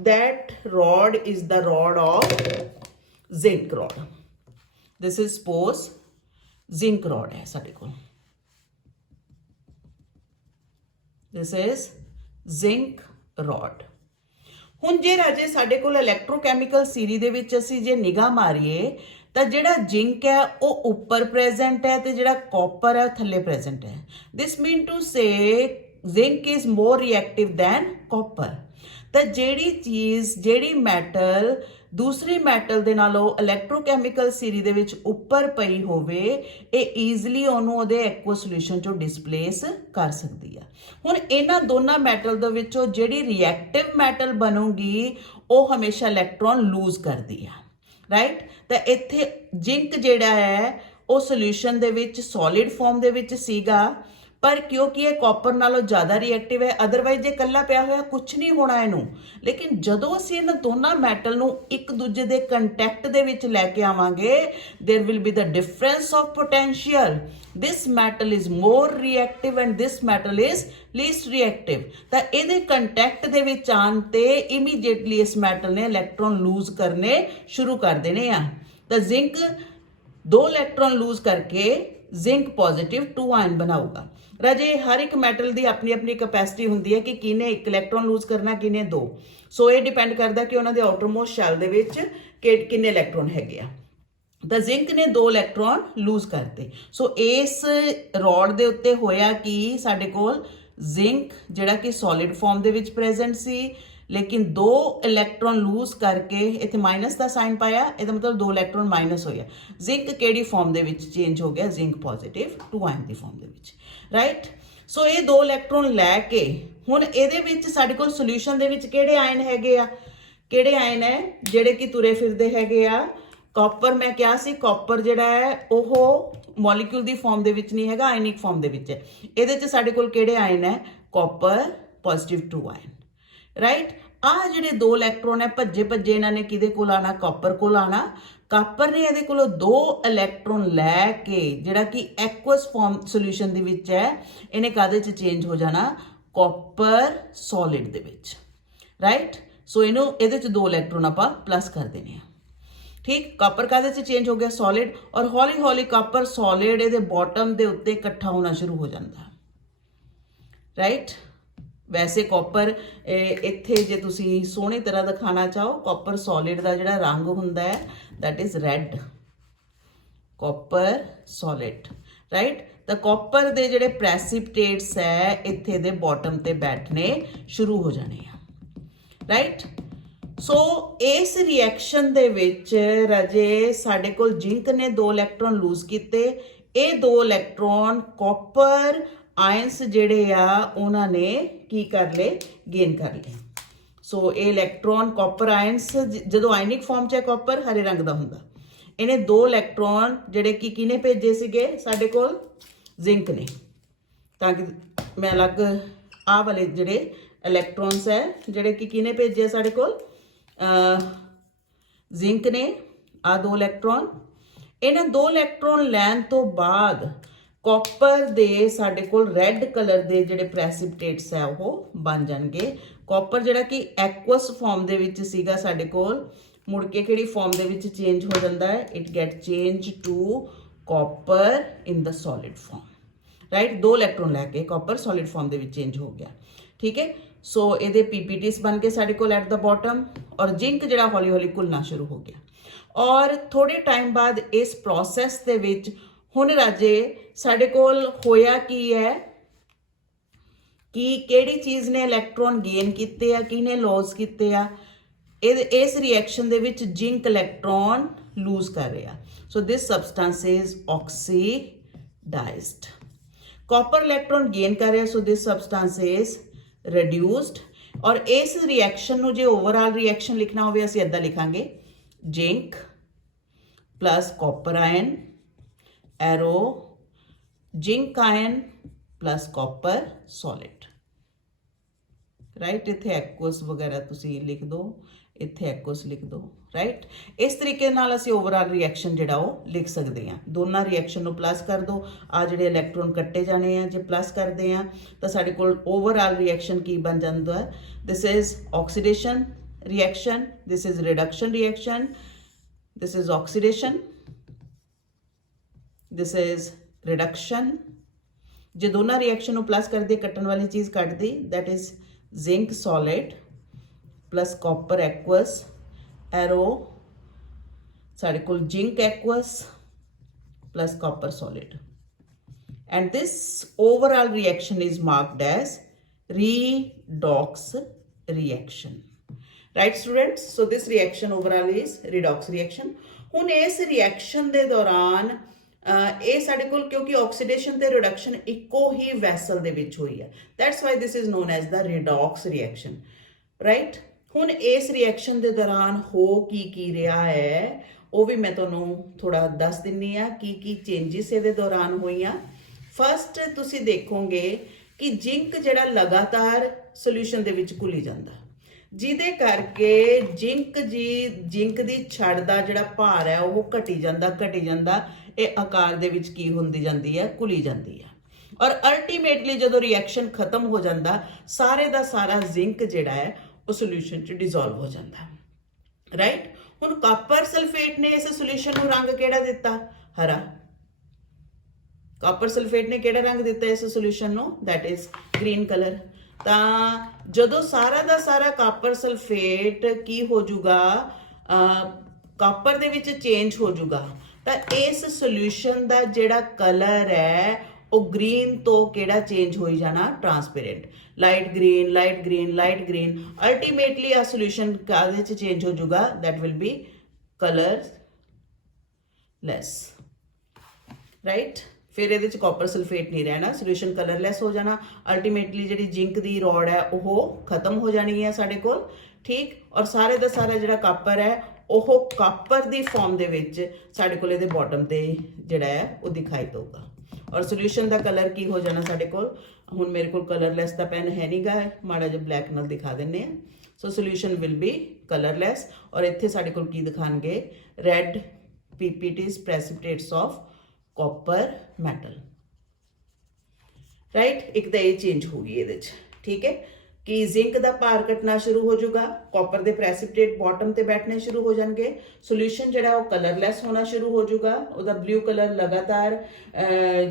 That road is the road of zinc road. This is suppose zinc road ਹੈ ਸਾਡੇ ਕੋਲ. This is zinc road. ਹੁਣ ਜੇ ਰਾਜੇ ਸਾਡੇ ਕੋਲ ਇਲੈਕਟ੍ਰੋਕੈਮੀਕਲ ਸੀਰੀ ਦੇ ਵਿੱਚ ਅਸੀਂ ਜੇ ਨਿਗਾਹ ਮਾਰੀਏ ਤਾਂ ਜਿਹੜਾ ਜ਼ਿੰਕ ਹੈ ਉਹ ਉੱਪਰ ਪ੍ਰੈਜ਼ੈਂਟ ਹੈ ਤੇ ਜਿਹੜਾ ਕਾਪਰ ਹੈ ਥੱਲੇ ਪ੍ਰੈਜ਼ੈਂਟ ਹੈ. This mean to say zinc is more reactive than copper. ਤਾਂ ਜਿਹੜੀ ਚੀਜ਼, ਜਿਹੜੀ ਮੈਟਲ ਦੂਸਰੀ ਮੈਟਲ ਦੇ ਨਾਲੋਂ ਇਲੈਕਟ੍ਰੋਕੈਮੀਕਲ ਸੀਰੀ ਦੇ ਵਿੱਚ ਉੱਪਰ ਪਈ ਹੋਵੇ, ਇਹ ਈਜ਼ੀਲੀ ਉਹਨੂੰ ਉਹਦੇ ਐਕੁਅਸ ਸੋਲੂਸ਼ਨ ਚੋਂ ਡਿਸਪਲੇਸ ਕਰ ਸਕਦੀ ਆ. ਹੁਣ ਇਹਨਾਂ ਦੋਨਾਂ ਮੈਟਲ ਦੇ ਵਿੱਚੋਂ ਜਿਹੜੀ ਰਿਐਕਟਿਵ ਮੈਟਲ ਬਣੂਗੀ ਉਹ ਹਮੇਸ਼ਾ ਇਲੈਕਟ੍ਰੋਨ ਲੂਜ਼ ਕਰਦੀ ਆ, ਰਾਈਟ? ਤਾਂ ਇੱਥੇ ਜ਼ਿੰਕ ਜਿਹੜਾ ਹੈ ਉਹ ਸੋਲੂਸ਼ਨ ਦੇ ਵਿੱਚ ਸੋਲਿਡ ਫਾਰਮ ਦੇ ਵਿੱਚ ਸੀਗਾ, ਪਰ ਕਿਉਂਕਿ ਇਹ ਕਾਪਰ ਨਾਲੋਂ ਜ਼ਿਆਦਾ ਰਿਐਕਟਿਵ ਹੈ, ਅਦਰਵਾਈਜ਼ ਜੇ ਇਕੱਲਾ ਪਿਆ ਹੋਇਆ ਕੁਝ ਨਹੀਂ ਹੋਣਾ ਇਹਨੂੰ. ਲੇਕਿਨ ਜਦੋਂ ਅਸੀਂ ਇਹਨਾਂ ਦੋਨਾਂ ਮੈਟਲ ਨੂੰ ਇੱਕ ਦੂਜੇ ਦੇ ਕੰਟੈਕਟ ਦੇ ਵਿੱਚ ਲੈ ਕੇ ਆਵਾਂਗੇ, ਦੇਰ will be the difference of potential. This metal is more reactive and this metal is least reactive. ਤਾਂ ਇਹਦੇ ਕੰਟੈਕਟ ਦੇ ਵਿੱਚ ਆਉਣ ਤੇ ਇਮੀਡੀਏਟਲੀ ਇਸ ਮੈਟਲ ਨੇ ਇਲੈਕਟ੍ਰੋਨ ਲੂਜ਼ ਕਰਨੇ ਸ਼ੁਰੂ ਕਰ ਦੇਣੇ ਆ. ਤਾਂ ਜ਼ਿੰਕ 2 ਇਲੈਕਟ੍ਰੋਨ ਲੂਜ਼ ਕਰਕੇ ਜ਼ਿੰਕ ਪੋਜ਼ਿਟਿਵ 2 ਆਇਨ ਬਣਾਊਗਾ. ਰਾਜੇ ਹਰ ਇੱਕ ਮੈਟਲ ਦੀ ਆਪਣੀ ਆਪਣੀ ਕੈਪੈਸਿਟੀ ਹੁੰਦੀ ਹੈ ਕਿ ਕਿਨੇ 1 ਇਲੈਕਟ੍ਰੋਨ ਲੂਜ਼ ਕਰਨਾ, ਕਿਨੇ 2. ਸੋ ਇਹ ਡਿਪੈਂਡ ਕਰਦਾ ਕਿ ਉਹਨਾਂ ਦੇ ਆਊਟਰਮੋਸਟ ਸ਼ੈਲ ਦੇ ਵਿੱਚ ਕਿੰਨੇ ਇਲੈਕਟ੍ਰੋਨ ਹੈਗੇ ਆ. ਤਾਂ ਜ਼ਿੰਕ ਨੇ 2 ਇਲੈਕਟ੍ਰੋਨ ਲੂਜ਼ ਕਰਤੇ. ਸੋ ਇਸ ਰੋਡ ਦੇ ਉੱਤੇ ਹੋਇਆ ਕਿ ਸਾਡੇ ਕੋਲ ਜ਼ਿੰਕ ਜਿਹੜਾ ਕਿ ਸੋਲਿਡ ਫਾਰਮ ਦੇ ਵਿੱਚ ਪ੍ਰੈਜ਼ੈਂਟ ਸੀ, ਲੇਕਿਨ 2 ਇਲੈਕਟ੍ਰੋਨ ਲੂਜ਼ ਕਰਕੇ ਇੱਥੇ ਮਾਈਨਸ ਦਾ ਸਾਈਨ ਪਾਇਆ, ਇਹਦਾ ਮਤਲਬ 2 ਇਲੈਕਟ੍ਰੋਨ ਮਾਈਨਸ ਹੋਇਆ. ਜ਼ਿੰਕ ਕਿਹੜੀ ਫਾਰਮ ਦੇ ਵਿੱਚ ਚੇਂਜ ਹੋ ਗਿਆ? ਜ਼ਿੰਕ ਪੋਜ਼ਿਟਿਵ 2 ਆਇਨ ਦੀ ਫਾਰਮ ਦੇ ਵਿੱਚ, ਰਾਈਟ? ਸੋ ਇਹ 2 ਇਲੈਕਟ੍ਰੋਨ ਲੈ ਕੇ ਹੁਣ ਇਹਦੇ ਵਿੱਚ ਸਾਡੇ ਕੋਲ ਸੋਲੂਸ਼ਨ ਦੇ ਵਿੱਚ ਕਿਹੜੇ ਆਇਨ ਹੈਗੇ ਆ? ਕਿਹੜੇ ਆਇਨ ਹੈ ਜਿਹੜੇ ਕਿ ਤੁਰੇ ਫਿਰਦੇ ਹੈਗੇ ਆ? ਕਾਪਰ, ਮੈਂ ਕਿਹਾ ਸੀ ਕਾਪਰ ਜਿਹੜਾ ਹੈ ਉਹ ਮੋਲੀਕਿਊਲ ਦੀ ਫਾਰਮ ਦੇ ਵਿੱਚ ਨਹੀਂ ਹੈਗਾ, ਆਇਨਿਕ ਫਾਰਮ ਦੇ ਵਿੱਚ ਹੈ. ਇਹਦੇ 'ਚ ਸਾਡੇ ਕੋਲ ਕਿਹੜੇ ਆਇਨ ਹੈ? Copper positive 2 ion, right? ਆਹ ਜਿਹੜੇ 2 ਇਲੈਕਟ੍ਰੋਨ ਹੈ ਭੱਜੇ ਭੱਜੇ ਇਹਨਾਂ ਨੇ ਕਿਹਦੇ ਕੋਲ ਆਣਾ? ਕਾਪਰ ਕੋਲ ਆਣਾ. ਕਾਪਰ ਨੇ ਇਹਦੇ ਕੋਲੋਂ 2 ਇਲੈਕਟ੍ਰੋਨ ਲੈ ਕੇ ਜਿਹੜਾ ਕਿ ਐਕੁਅਸ ਫਾਰਮ ਸੋਲੂਸ਼ਨ ਦੇ ਵਿੱਚ ਹੈ, ਇਹਨੇ ਕਾਹਦੇ 'ਚ ਚੇਂਜ ਹੋ ਜਾਣਾ? ਕਾਪਰ ਸੋਲਿਡ ਦੇ ਵਿੱਚ, ਰਾਈਟ? ਸੋ ਇਹਨੂੰ ਇਹਦੇ 'ਚ 2 ਇਲੈਕਟ੍ਰੋਨ ਆਪਾਂ ਪਲੱਸ ਕਰ ਦੇਣੇ ਆ, ਠੀਕ? ਕਾਪਰ ਕਾਹਦੇ 'ਚ ਚੇਂਜ ਹੋ ਗਿਆ? ਸੋਲਿਡ. ਔਰ ਹੌਲੀ ਹੌਲੀ ਕਾਪਰ ਸੋਲਿਡ ਇਹਦੇ ਬਾਟਮ ਦੇ ਉੱਤੇ ਇਕੱਠਾ ਹੋਣਾ ਸ਼ੁਰੂ ਹੋ ਜਾਂਦਾ, ਰਾਈਟ? ਵੈਸੇ ਕਾਪਰ ਇੱਥੇ ਜੇ ਤੁਸੀਂ ਸੋਹਣੀ ਤਰ੍ਹਾਂ ਦਿਖਾਣਾ ਚਾਹੋ, ਕਾਪਰ ਸੋਲਿਡ ਦਾ ਜਿਹੜਾ ਰੰਗ ਹੁੰਦਾ ਹੈ that is red. Copper solid, right? ਤਾਂ ਕਾਪਰ ਦੇ ਜਿਹੜੇ ਪ੍ਰੈਸਿਪਿਟੇਟਸ ਹੈ ਇੱਥੇ ਦੇ ਬਾਟਮ ਤੇ ਬੈਠਣੇ ਸ਼ੁਰੂ ਹੋ ਜਾਣੇ ਆ, ਰਾਈਟ? ਸੋ ਇਸ ਰਿਐਕਸ਼ਨ ਦੇ ਵਿੱਚ ਰਾਜੇ ਸਾਡੇ ਕੋਲ ਜ਼ਿੰਕ ਨੇ 2 ਇਲੈਕਟ੍ਰੋਨ ਲੂਜ਼ ਕੀਤੇ. ਇਹ 2 ਇਲੈਕਟ੍ਰੋਨ ਕਾਪਰ ਆਇਨਸ ਜਿਹੜੇ ਆ ਉਹਨਾਂ ਨੇ ਕੀ ਕਰ ਲਏ? ਗੇਨ ਕਰ ਲਏ. ਸੋ ਇਹ ਇਲੈਕਟ੍ਰੋਨ ਕਾਪਰ ਆਇਨਸ ਜਦੋਂ ਆਇਨਿਕ ਫਾਰਮ 'ਚ ਹੈ ਕਾਪਰ ਹਰੇ ਰੰਗ ਦਾ ਹੁੰਦਾ, ਇਹਨੇ 2 ਇਲੈਕਟ੍ਰੋਨ ਜਿਹੜੇ ਕਿ ਕਿਹਨੇ ਭੇਜੇ ਸੀਗੇ ਸਾਡੇ ਕੋਲ? ਜ਼ਿੰਕ ਨੇ. ਤਾਂ ਕਿ ਮੈਂ ਅਲੱਗ ਆਹ ਵਾਲੇ ਜਿਹੜੇ ਇਲੈਕਟ੍ਰੋਨਸ ਹੈ ਜਿਹੜੇ ਕਿ ਕਿਹਨੇ ਭੇਜੇ ਸਾਡੇ ਕੋਲ? ਜ਼ਿੰਕ ਨੇ ਆਹ 2 ਇਲੈਕਟ੍ਰੋਨ. ਇਹਨਾਂ 2 ਇਲੈਕਟ੍ਰੋਨ ਲੈਣ ਤੋਂ ਬਾਅਦ ਕਾਪਰ ਦੇ ਸਾਡੇ ਕੋਲ ਰੈੱਡ ਕਲਰ ਦੇ ਜਿਹੜੇ ਪ੍ਰੈਸਿਪਿਟੇਟਸ ਹੈ ਉਹ ਬਣ ਜਾਣਗੇ. ਕਾਪਰ ਜਿਹੜਾ ਕਿ ਐਕੁਅਸ ਫਾਰਮ ਦੇ ਵਿੱਚ ਸੀਗਾ ਸਾਡੇ ਕੋਲ, ਮੁੜ ਕੇ ਕਿਹੜੀ ਫਾਰਮ ਦੇ ਵਿੱਚ ਚੇਂਜ ਹੋ ਜਾਂਦਾ ਹੈ? It get change to copper in the solid form, right? 2 electron ਲੈ ਕੇ ਕਾਪਰ ਸੋਲਿਡ ਫਾਰਮ ਦੇ ਵਿੱਚ ਚੇਂਜ ਹੋ ਗਿਆ, ਠੀਕ ਹੈ? ਸੋ ਇਹਦੇ ਪੀਪੀਟੀਸ ਬਣ ਕੇ ਸਾਡੇ ਕੋਲ ਐਟ ਦਾ ਬਾਟਮ, ਔਰ ਜ਼ਿੰਕ ਜਿਹੜਾ ਹੌਲੀ ਹੌਲੀ ਘੁਲਣਾ ਸ਼ੁਰੂ ਹੋ ਗਿਆ. ਔਰ ਥੋੜੇ ਟਾਈਮ ਬਾਅਦ ਇਸ ਪ੍ਰੋਸੈਸ ਦੇ ਵਿੱਚ ਹੁਣ ਰਾਜੇ ਸਾਡੇ ਕੋਲ ਹੋਇਆ ਕੀ ਹੈ? ਕਿ ਕਿਹੜੀ ਚੀਜ਼ ਨੇ ਇਲੈਕਟ੍ਰੋਨ ਗੇਨ ਕੀਤੇ ਆ, ਕਿਹਨੇ ਲੌਸ ਕੀਤੇ ਆ। ਇਸ ਰਿਐਕਸ਼ਨ ਦੇ ਵਿੱਚ ਜ਼ਿੰਕ ਇਲੈਕਟ੍ਰੋਨ ਲੂਜ਼ ਕਰ ਰਿਹਾ। So this substance is oxidized. Copper electron gain ਕਰ ਰਿਹਾ, ਸੋ ਦਿਸ ਸਬਸਟੈਂਸ ਇਜ਼ ਰਿਡਿਊਸਡ। ਔਰ ਇਸ ਰਿਐਕਸ਼ਨ ਨੂੰ ਜੇ ਓਵਰਆਲ ਰਿਐਕਸ਼ਨ ਲਿਖਣਾ ਹੋਵੇ ਅਸੀਂ ਇੱਦਾਂ ਲਿਖਾਂਗੇ, zinc plus copper ion, arrow, zinc ion plus copper solid, right? ਇੱਥੇ ਐਕੁਅਸ ਵਗੈਰਾ ਤੁਸੀਂ ਲਿਖ ਦੋ, ਇੱਥੇ ਐਕੁਅਸ ਲਿਖ ਦੋ, ਰਾਈਟ। ਇਸ ਤਰੀਕੇ ਨਾਲ ਅਸੀਂ ਓਵਰਆਲ ਰਿਐਕਸ਼ਨ ਜਿਹੜਾ ਉਹ ਲਿਖ ਸਕਦੇ ਹਾਂ। ਦੋਨਾਂ ਰਿਐਕਸ਼ਨ ਨੂੰ ਪਲੱਸ ਕਰ ਦੋ, ਆ ਜਿਹੜੇ ਇਲੈਕਟ੍ਰੋਨ ਕੱਟੇ ਜਾਣੇ ਆ, ਜੇ ਪਲੱਸ ਕਰਦੇ ਆ ਤਾਂ ਸਾਡੇ ਕੋਲ ਓਵਰਆਲ ਰਿਐਕਸ਼ਨ ਕੀ ਬਣ ਜਾਂਦਾ ਹੈ? This is oxidation reaction, this is reduction reaction, this is oxidation, this is reduction। ਜੇ ਦੋਨਾਂ ਰਿਐਕਸ਼ਨ ਨੂੰ ਪਲੱਸ ਕਰਦੇ, ਕੱਟਣ ਵਾਲੀ ਚੀਜ਼ ਕੱਟਦੀ, that is zinc solid plus copper aqueous, arrow ਸਾਡੇ ਕੋਲ zinc aqueous plus copper solid, and this overall reaction is marked as redox reaction। right students, so this reaction overall is redox reaction। ਹੁਣ ਇਸ reaction ਦੇ ਦੌਰਾਨ ਇਹ ਸਾਡੇ ਕੋਲ ਕਿਉਂਕਿ ਆਕਸੀਡੇਸ਼ਨ ਤੇ ਰਿਡਕਸ਼ਨ ਇੱਕੋ ਹੀ ਵੈਸਲ ਦੇ ਵਿੱਚ ਹੋਈ ਹੈ, that's why this is known as the redox reaction, right. ਹੁਣ ਇਸ ਰਿਐਕਸ਼ਨ ਦੇ ਦੌਰਾਨ ਹੋ ਕੀ ਰਿਹਾ ਹੈ ਉਹ ਵੀ ਮੈਂ ਤੁਹਾਨੂੰ ਥੋੜਾ ਦੱਸ ਦਿੰਨੀ ਆ, ਕੀ ਚੇਂਜਸ ਇਹਦੇ ਦੌਰਾਨ ਹੋਈਆਂ। ਫਸਟ ਤੁਸੀਂ ਦੇਖੋਗੇ ਕਿ ਜ਼ਿੰਕ ਜਿਹੜਾ ਲਗਾਤਾਰ ਸੋਲੂਸ਼ਨ ਦੇ ਵਿੱਚ ਘੁਲੀ ਜਾਂਦਾ, ਜਿਹਦੇ ਕਰਕੇ ਜ਼ਿੰਕ ਦੀ ਛੜ ਦਾ ਜਿਹੜਾ ਭਾਰ ਹੈ ਉਹ ਘਟੀ ਜਾਂਦਾ, ਇਹ ਆਕਾਰ ਦੇ ਵਿੱਚ ਕੀ ਹੁੰਦੀ ਜਾਂਦੀ ਹੈ, ਘੁਲੀ ਜਾਂਦੀ ਹੈ। ਔਰ ਅਲਟੀਮੇਟਲੀ ਜਦੋਂ ਰਿਐਕਸ਼ਨ ਖਤਮ ਹੋ ਜਾਂਦਾ, ਸਾਰੇ ਦਾ ਸਾਰਾ ਜ਼ਿੰਕ ਜਿਹੜਾ ਹੈ ਉਹ ਸੋਲੂਸ਼ਨ 'ਚ ਡਿਜ਼ੋਲਵ ਹੋ ਜਾਂਦਾ, ਰਾਈਟ। ਹੁਣ ਕਾਪਰ ਸਲਫੇਟ ਨੇ ਇਸ ਸੋਲੂਸ਼ਨ ਨੂੰ ਰੰਗ ਕਿਹੜਾ ਦਿੱਤਾ? ਹਰਾ। ਕਾਪਰ ਸਲਫੇਟ ਨੇ ਕਿਹੜਾ ਰੰਗ ਦਿੱਤਾ ਇਸ ਸੋਲੂਸ਼ਨ ਨੂੰ? That is green colour. ਤਾਂ ਜਦੋਂ ਸਾਰਾ ਦਾ ਸਾਰਾ ਕਾਪਰ ਸਲਫੇਟ ਕੀ ਹੋ ਜਾਊਗਾ, ਕਾਪਰ ਦੇ ਵਿੱਚ ਚੇਂਜ ਹੋ ਜਾਊਗਾ, ਤਾਂ ਇਸ ਸੋਲੂਸ਼ਨ ਦਾ ਜਿਹੜਾ ਕਲਰ ਹੈ ਉਹ ਗ੍ਰੀਨ ਤੋਂ ਕਿਹੜਾ ਚੇਂਜ ਹੋਈ ਜਾਣਾ? Transparent, light green, light green, light green. Ultimately ਆ ਸੋਲੂਸ਼ਨ ਕਾਹਦੇ 'ਚ ਚੇਂਜ ਹੋ ਜਾਊਗਾ? That will be colourless, right. ਫਿਰ ਇਹਦੇ 'ਚ ਕਾਪਰ ਸਲਫੇਟ ਨਹੀਂ ਰਹਿਣਾ, ਸੋਲੂਸ਼ਨ ਕਲਰਲੈਸ ਹੋ ਜਾਣਾ। ਅਲਟੀਮੇਟਲੀ ਜਿਹੜੀ ਜ਼ਿੰਕ ਦੀ ਰੋਡ ਹੈ ਉਹ ਖਤਮ ਹੋ ਜਾਣੀ ਹੈ ਸਾਡੇ ਕੋਲ, ਠੀਕ। ਔਰ ਸਾਰੇ ਦਾ ਸਾਰਾ ਜਿਹੜਾ ਕਾਪਰ ਹੈ ਉਹ ਕਾਪਰ ਦੀ ਫਾਰਮ ਦੇ ਵਿੱਚ ਸਾਡੇ ਕੋਲ ਇਹਦੇ ਬਾਟਮ ਤੇ ਜਿਹੜਾ ਹੈ ਉਹ ਦਿਖਾਈ ਦੇਊਗਾ। ਔਰ ਸੋਲੂਸ਼ਨ ਦਾ ਕਲਰ ਕੀ ਹੋ ਜਾਣਾ ਸਾਡੇ ਕੋਲ? ਹੁਣ ਮੇਰੇ ਕੋਲ ਕਲਰਲੈਸ ਦਾ ਪੈਨ ਹੈ ਨਹੀਂਗਾ, ਮਾੜਾ ਜਿਹਾ ਬਲੈਕ ਨਾਲ ਦਿਖਾ ਦਿੰਨੇ ਆ। So solution will be colourless. ਔਰ ਇੱਥੇ ਸਾਡੇ ਕੋਲ ਕੀ ਦਿਖਾਣਗੇ? Red PPTs, precipitates of copper metal, right. ਇੱਕ ਤਾਂ ਇਹ ਚੇਂਜ ਹੋ ਗਈ ਇਹਦੇ 'ਚ, ਠੀਕ ਹੈ, ਕਿ ਜ਼ਿੰਕ ਦਾ ਭਾਰ ਘਟਣਾ ਸ਼ੁਰੂ ਹੋ ਜਾਊਗਾ, ਕਾਪਰ ਦੇ ਪ੍ਰੈਸਿਪਿਟੇਟ ਬਾਟਮ ਤੇ ਬੈਠਣੇ ਸ਼ੁਰੂ ਹੋ ਜਾਣਗੇ, ਸੋਲੂਸ਼ਨ ਜਿਹੜਾ ਉਹ ਕਲਰਲੈਸ ਹੋਣਾ ਸ਼ੁਰੂ ਹੋ ਜਾਊਗਾ, ਉਹਦਾ ਬਲੂ ਕਲਰ ਲਗਾਤਾਰ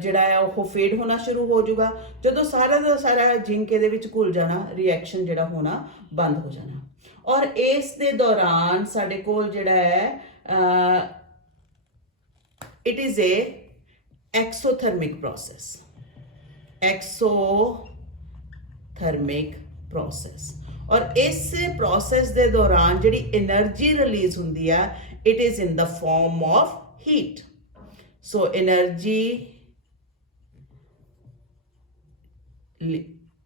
ਜਿਹੜਾ ਹੈ ਉਹ ਫੇਡ ਹੋਣਾ ਸ਼ੁਰੂ ਹੋ ਜਾਊਗਾ। ਜਦੋਂ ਸਾਰਾ ਦਾ ਸਾਰਾ ਜ਼ਿੰਕ ਇਹਦੇ ਵਿੱਚ ਘੁਲ ਜਾਣਾ, ਰਿਐਕਸ਼ਨ ਜਿਹੜਾ ਹੋਣਾ ਬੰਦ ਹੋ ਜਾਣਾ। ਔਰ ਇਸ ਦੇ ਦੌਰਾਨ ਸਾਡੇ ਕੋਲ ਜਿਹੜਾ ਹੈ it is a exothermic process, exothermic process। ਔਰ ਇਸ ਪ੍ਰੋਸੈਸ ਦੇ ਦੌਰਾਨ ਜਿਹੜੀ એનર્ਜੀ ਰਿਲੀਜ਼ ਹੁੰਦੀ ਆ, it is in the farm of heat. So energy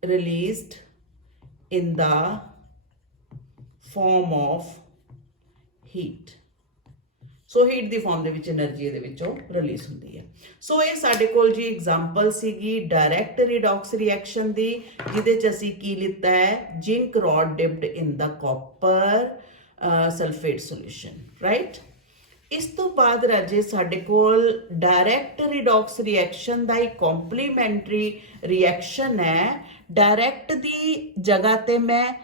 released in the form of heat। So heat the form ਦੇ ਵਿੱਚ એનર્ਜੀ ਇਹਦੇ ਵਿੱਚੋਂ ਰਿਲੀਜ਼ ਹੁੰਦੀ ਹੈ। ਸੋ ਇਹ ਸਾਡੇ ਕੋਲ ਜੀ ਐਗਜ਼ਾਮਪਲ ਸੀਗੀ ਡਾਇਰੈਕਟ ਰਿਡੌਕਸ ਰਿਐਕਸ਼ਨ ਦੀ, ਜਿਹਦੇ 'ਚ ਅਸੀਂ ਕੀ ਲਿੱਤਾ ਹੈ? ਜ਼ਿੰਕ ਰੋਡ ਡਿਪਡ ਇਨ ਦਾ ਕਾਪਰ ਸਲਫੇਟ ਸੋਲੂਸ਼ਨ, ਰਾਈਟ। ਇਸ ਤੋਂ ਬਾਅਦ ਰਾਜੇ ਸਾਡੇ ਕੋਲ ਡਾਇਰੈਕਟ ਰਿਡੌਕਸ ਰਿਐਕਸ਼ਨ ਦਾ ਇੱਕ ਕੰਪਲੀਮੈਂਟਰੀ ਰਿਐਕਸ਼ਨ ਹੈ। ਡਾਇਰੈਕਟ ਦੀ ਜਗ੍ਹਾ ਤੇ ਮੈਂ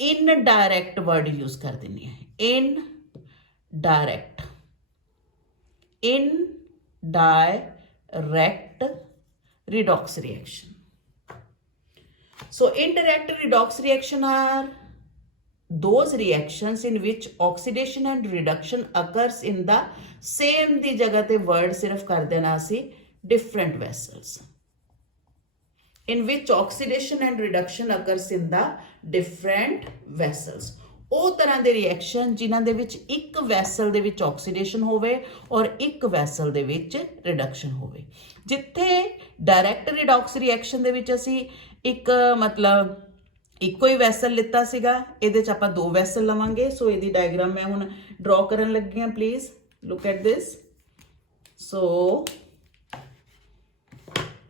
ਇਨਡਾਇਰੈਕਟ ਵਰਡ ਯੂਜ਼ ਕਰ ਦਿੰਦੀ ਹਾਂ, indirect, indirect redox reaction। So indirect redox reaction are those reactions in which oxidation and reduction occurs in the same ਦੀ ਜਗ੍ਹਾ ਤੇ word ਸਿਰਫ ਕਰ ਦੇਣਾ ਅਸੀਂ different vessels। in which oxidation and reduction occurs in the different vessels. ਉਹ ਤਰ੍ਹਾਂ ਦੇ reaction ਜਿਨ੍ਹਾਂ ਦੇ ਵਿੱਚ ਇੱਕ ਵੈਸਲ ਦੇ ਵਿੱਚ ਆਕਸੀਡੇਸ਼ਨ ਹੋਵੇ ਔਰ ਇੱਕ ਵੈਸਲ ਦੇ ਵਿੱਚ ਰਿਡਕਸ਼ਨ ਹੋਵੇ। ਜਿੱਥੇ ਡਾਇਰੈਕਟ ਰਿਡੌਕਸ ਰਿਐਕਸ਼ਨ ਦੇ ਵਿੱਚ ਅਸੀਂ ਇੱਕ ਮਤਲਬ ਇੱਕੋ ਹੀ ਵੈਸਲ ਲਿੱਤਾ ਸੀਗਾ, ਇਹਦੇ 'ਚ ਆਪਾਂ ਦੋ ਵੈਸਲ ਲਵਾਂਗੇ। ਸੋ ਇਹਦੀ ਡਾਇਗਰਾਮ ਮੈਂ ਹੁਣ ਡਰਾ ਕਰਨ ਲੱਗੀ ਹਾਂ, please look at this. So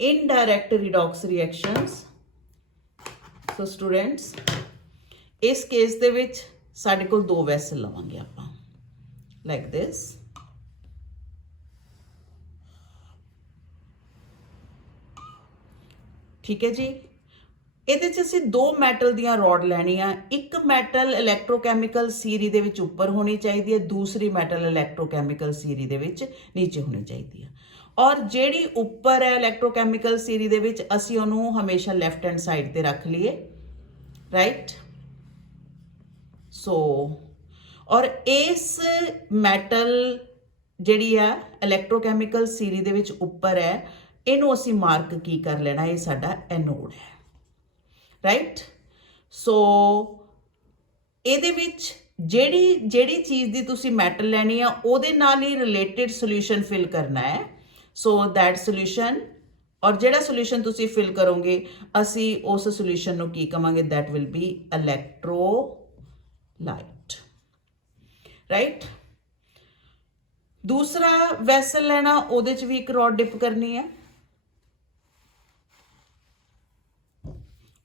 indirect redox reactions, so students ਇਸ ਕੇਸ ਦੇ ਵਿੱਚ ਸਾਡੇ ਕੋਲ ਦੋ ਵੈਸਲ ਲਵਾਂਗੇ ਆਪਾਂ ਲਾਈਕ ਦਿਸ। ਠੀਕ ਹੈ ਜੀ। ਇਹਦੇ 'ਚ ਅਸੀਂ ਦੋ ਮੈਟਲ ਦੀਆਂ ਰੋਡ ਲੈਣੀਆਂ, ਇੱਕ ਮੈਟਲ ਇਲੈਕਟ੍ਰੋਕੈਮੀਕਲ ਸੀਰੀ ਦੇ ਵਿੱਚ ਉੱਪਰ ਹੋਣੀ ਚਾਹੀਦੀ ਹੈ, ਦੂਸਰੀ ਮੈਟਲ ਇਲੈਕਟ੍ਰੋਕੈਮੀਕਲ ਸੀਰੀ ਦੇ ਵਿੱਚ ਨੀਚੇ ਹੋਣੀ ਚਾਹੀਦੀ ਹੈ। ਔਰ ਜਿਹੜੀ ਉੱਪਰ ਹੈ ਇਲੈਕਟ੍ਰੋਕੈਮੀਕਲ ਸੀਰੀ ਦੇ ਵਿੱਚ ਅਸੀਂ ਉਹਨੂੰ ਹਮੇਸ਼ਾ ਲੈਫਟ ਹੈਂਡ ਸਾਈਡ ਤੇ ਰੱਖ ਲਈਏ, ਰਾਈਟ। ਸੋ ਔਰ ਇਸ ਮੈਟਲ ਜਿਹੜੀ ਆ ਇਲੈਕਟ੍ਰੋਕੈਮੀਕਲ ਸੀਰੀ ਦੇ ਵਿੱਚ ਉੱਪਰ ਹੈ, ਇਹਨੂੰ ਅਸੀਂ ਮਾਰਕ ਕੀ ਕਰ ਲੈਣਾ, ਇਹ ਸਾਡਾ ਐਨੋਡ ਹੈ, ਰਾਈਟ। ਸੋ ਇਹਦੇ ਵਿੱਚ ਜਿਹੜੀ ਚੀਜ਼ ਦੀ ਤੁਸੀਂ ਮੈਟਲ ਲੈਣੀ ਆ ਉਹਦੇ ਨਾਲ ਹੀ ਰਿਲੇਟਡ ਸੋਲੂਸ਼ਨ ਫਿਲ ਕਰਨਾ ਹੈ। ਸੋ ਦੈਟ ਸੋਲੂਸ਼ਨ ਔਰ ਜਿਹੜਾ ਸੋਲੂਸ਼ਨ ਤੁਸੀਂ ਫਿਲ ਕਰੋਗੇ ਅਸੀਂ ਉਸ ਸੋਲੂਸ਼ਨ ਨੂੰ ਕੀ ਕਵਾਂਗੇ, that will B electrolyte, right. ਦੂਸਰਾ ਵੈਸਲ ਲੈਣਾ, ਉਹਦੇ 'ਚ ਵੀ ਇੱਕ ਰੋਡ ਡਿਪ ਕਰਨੀ ਹੈ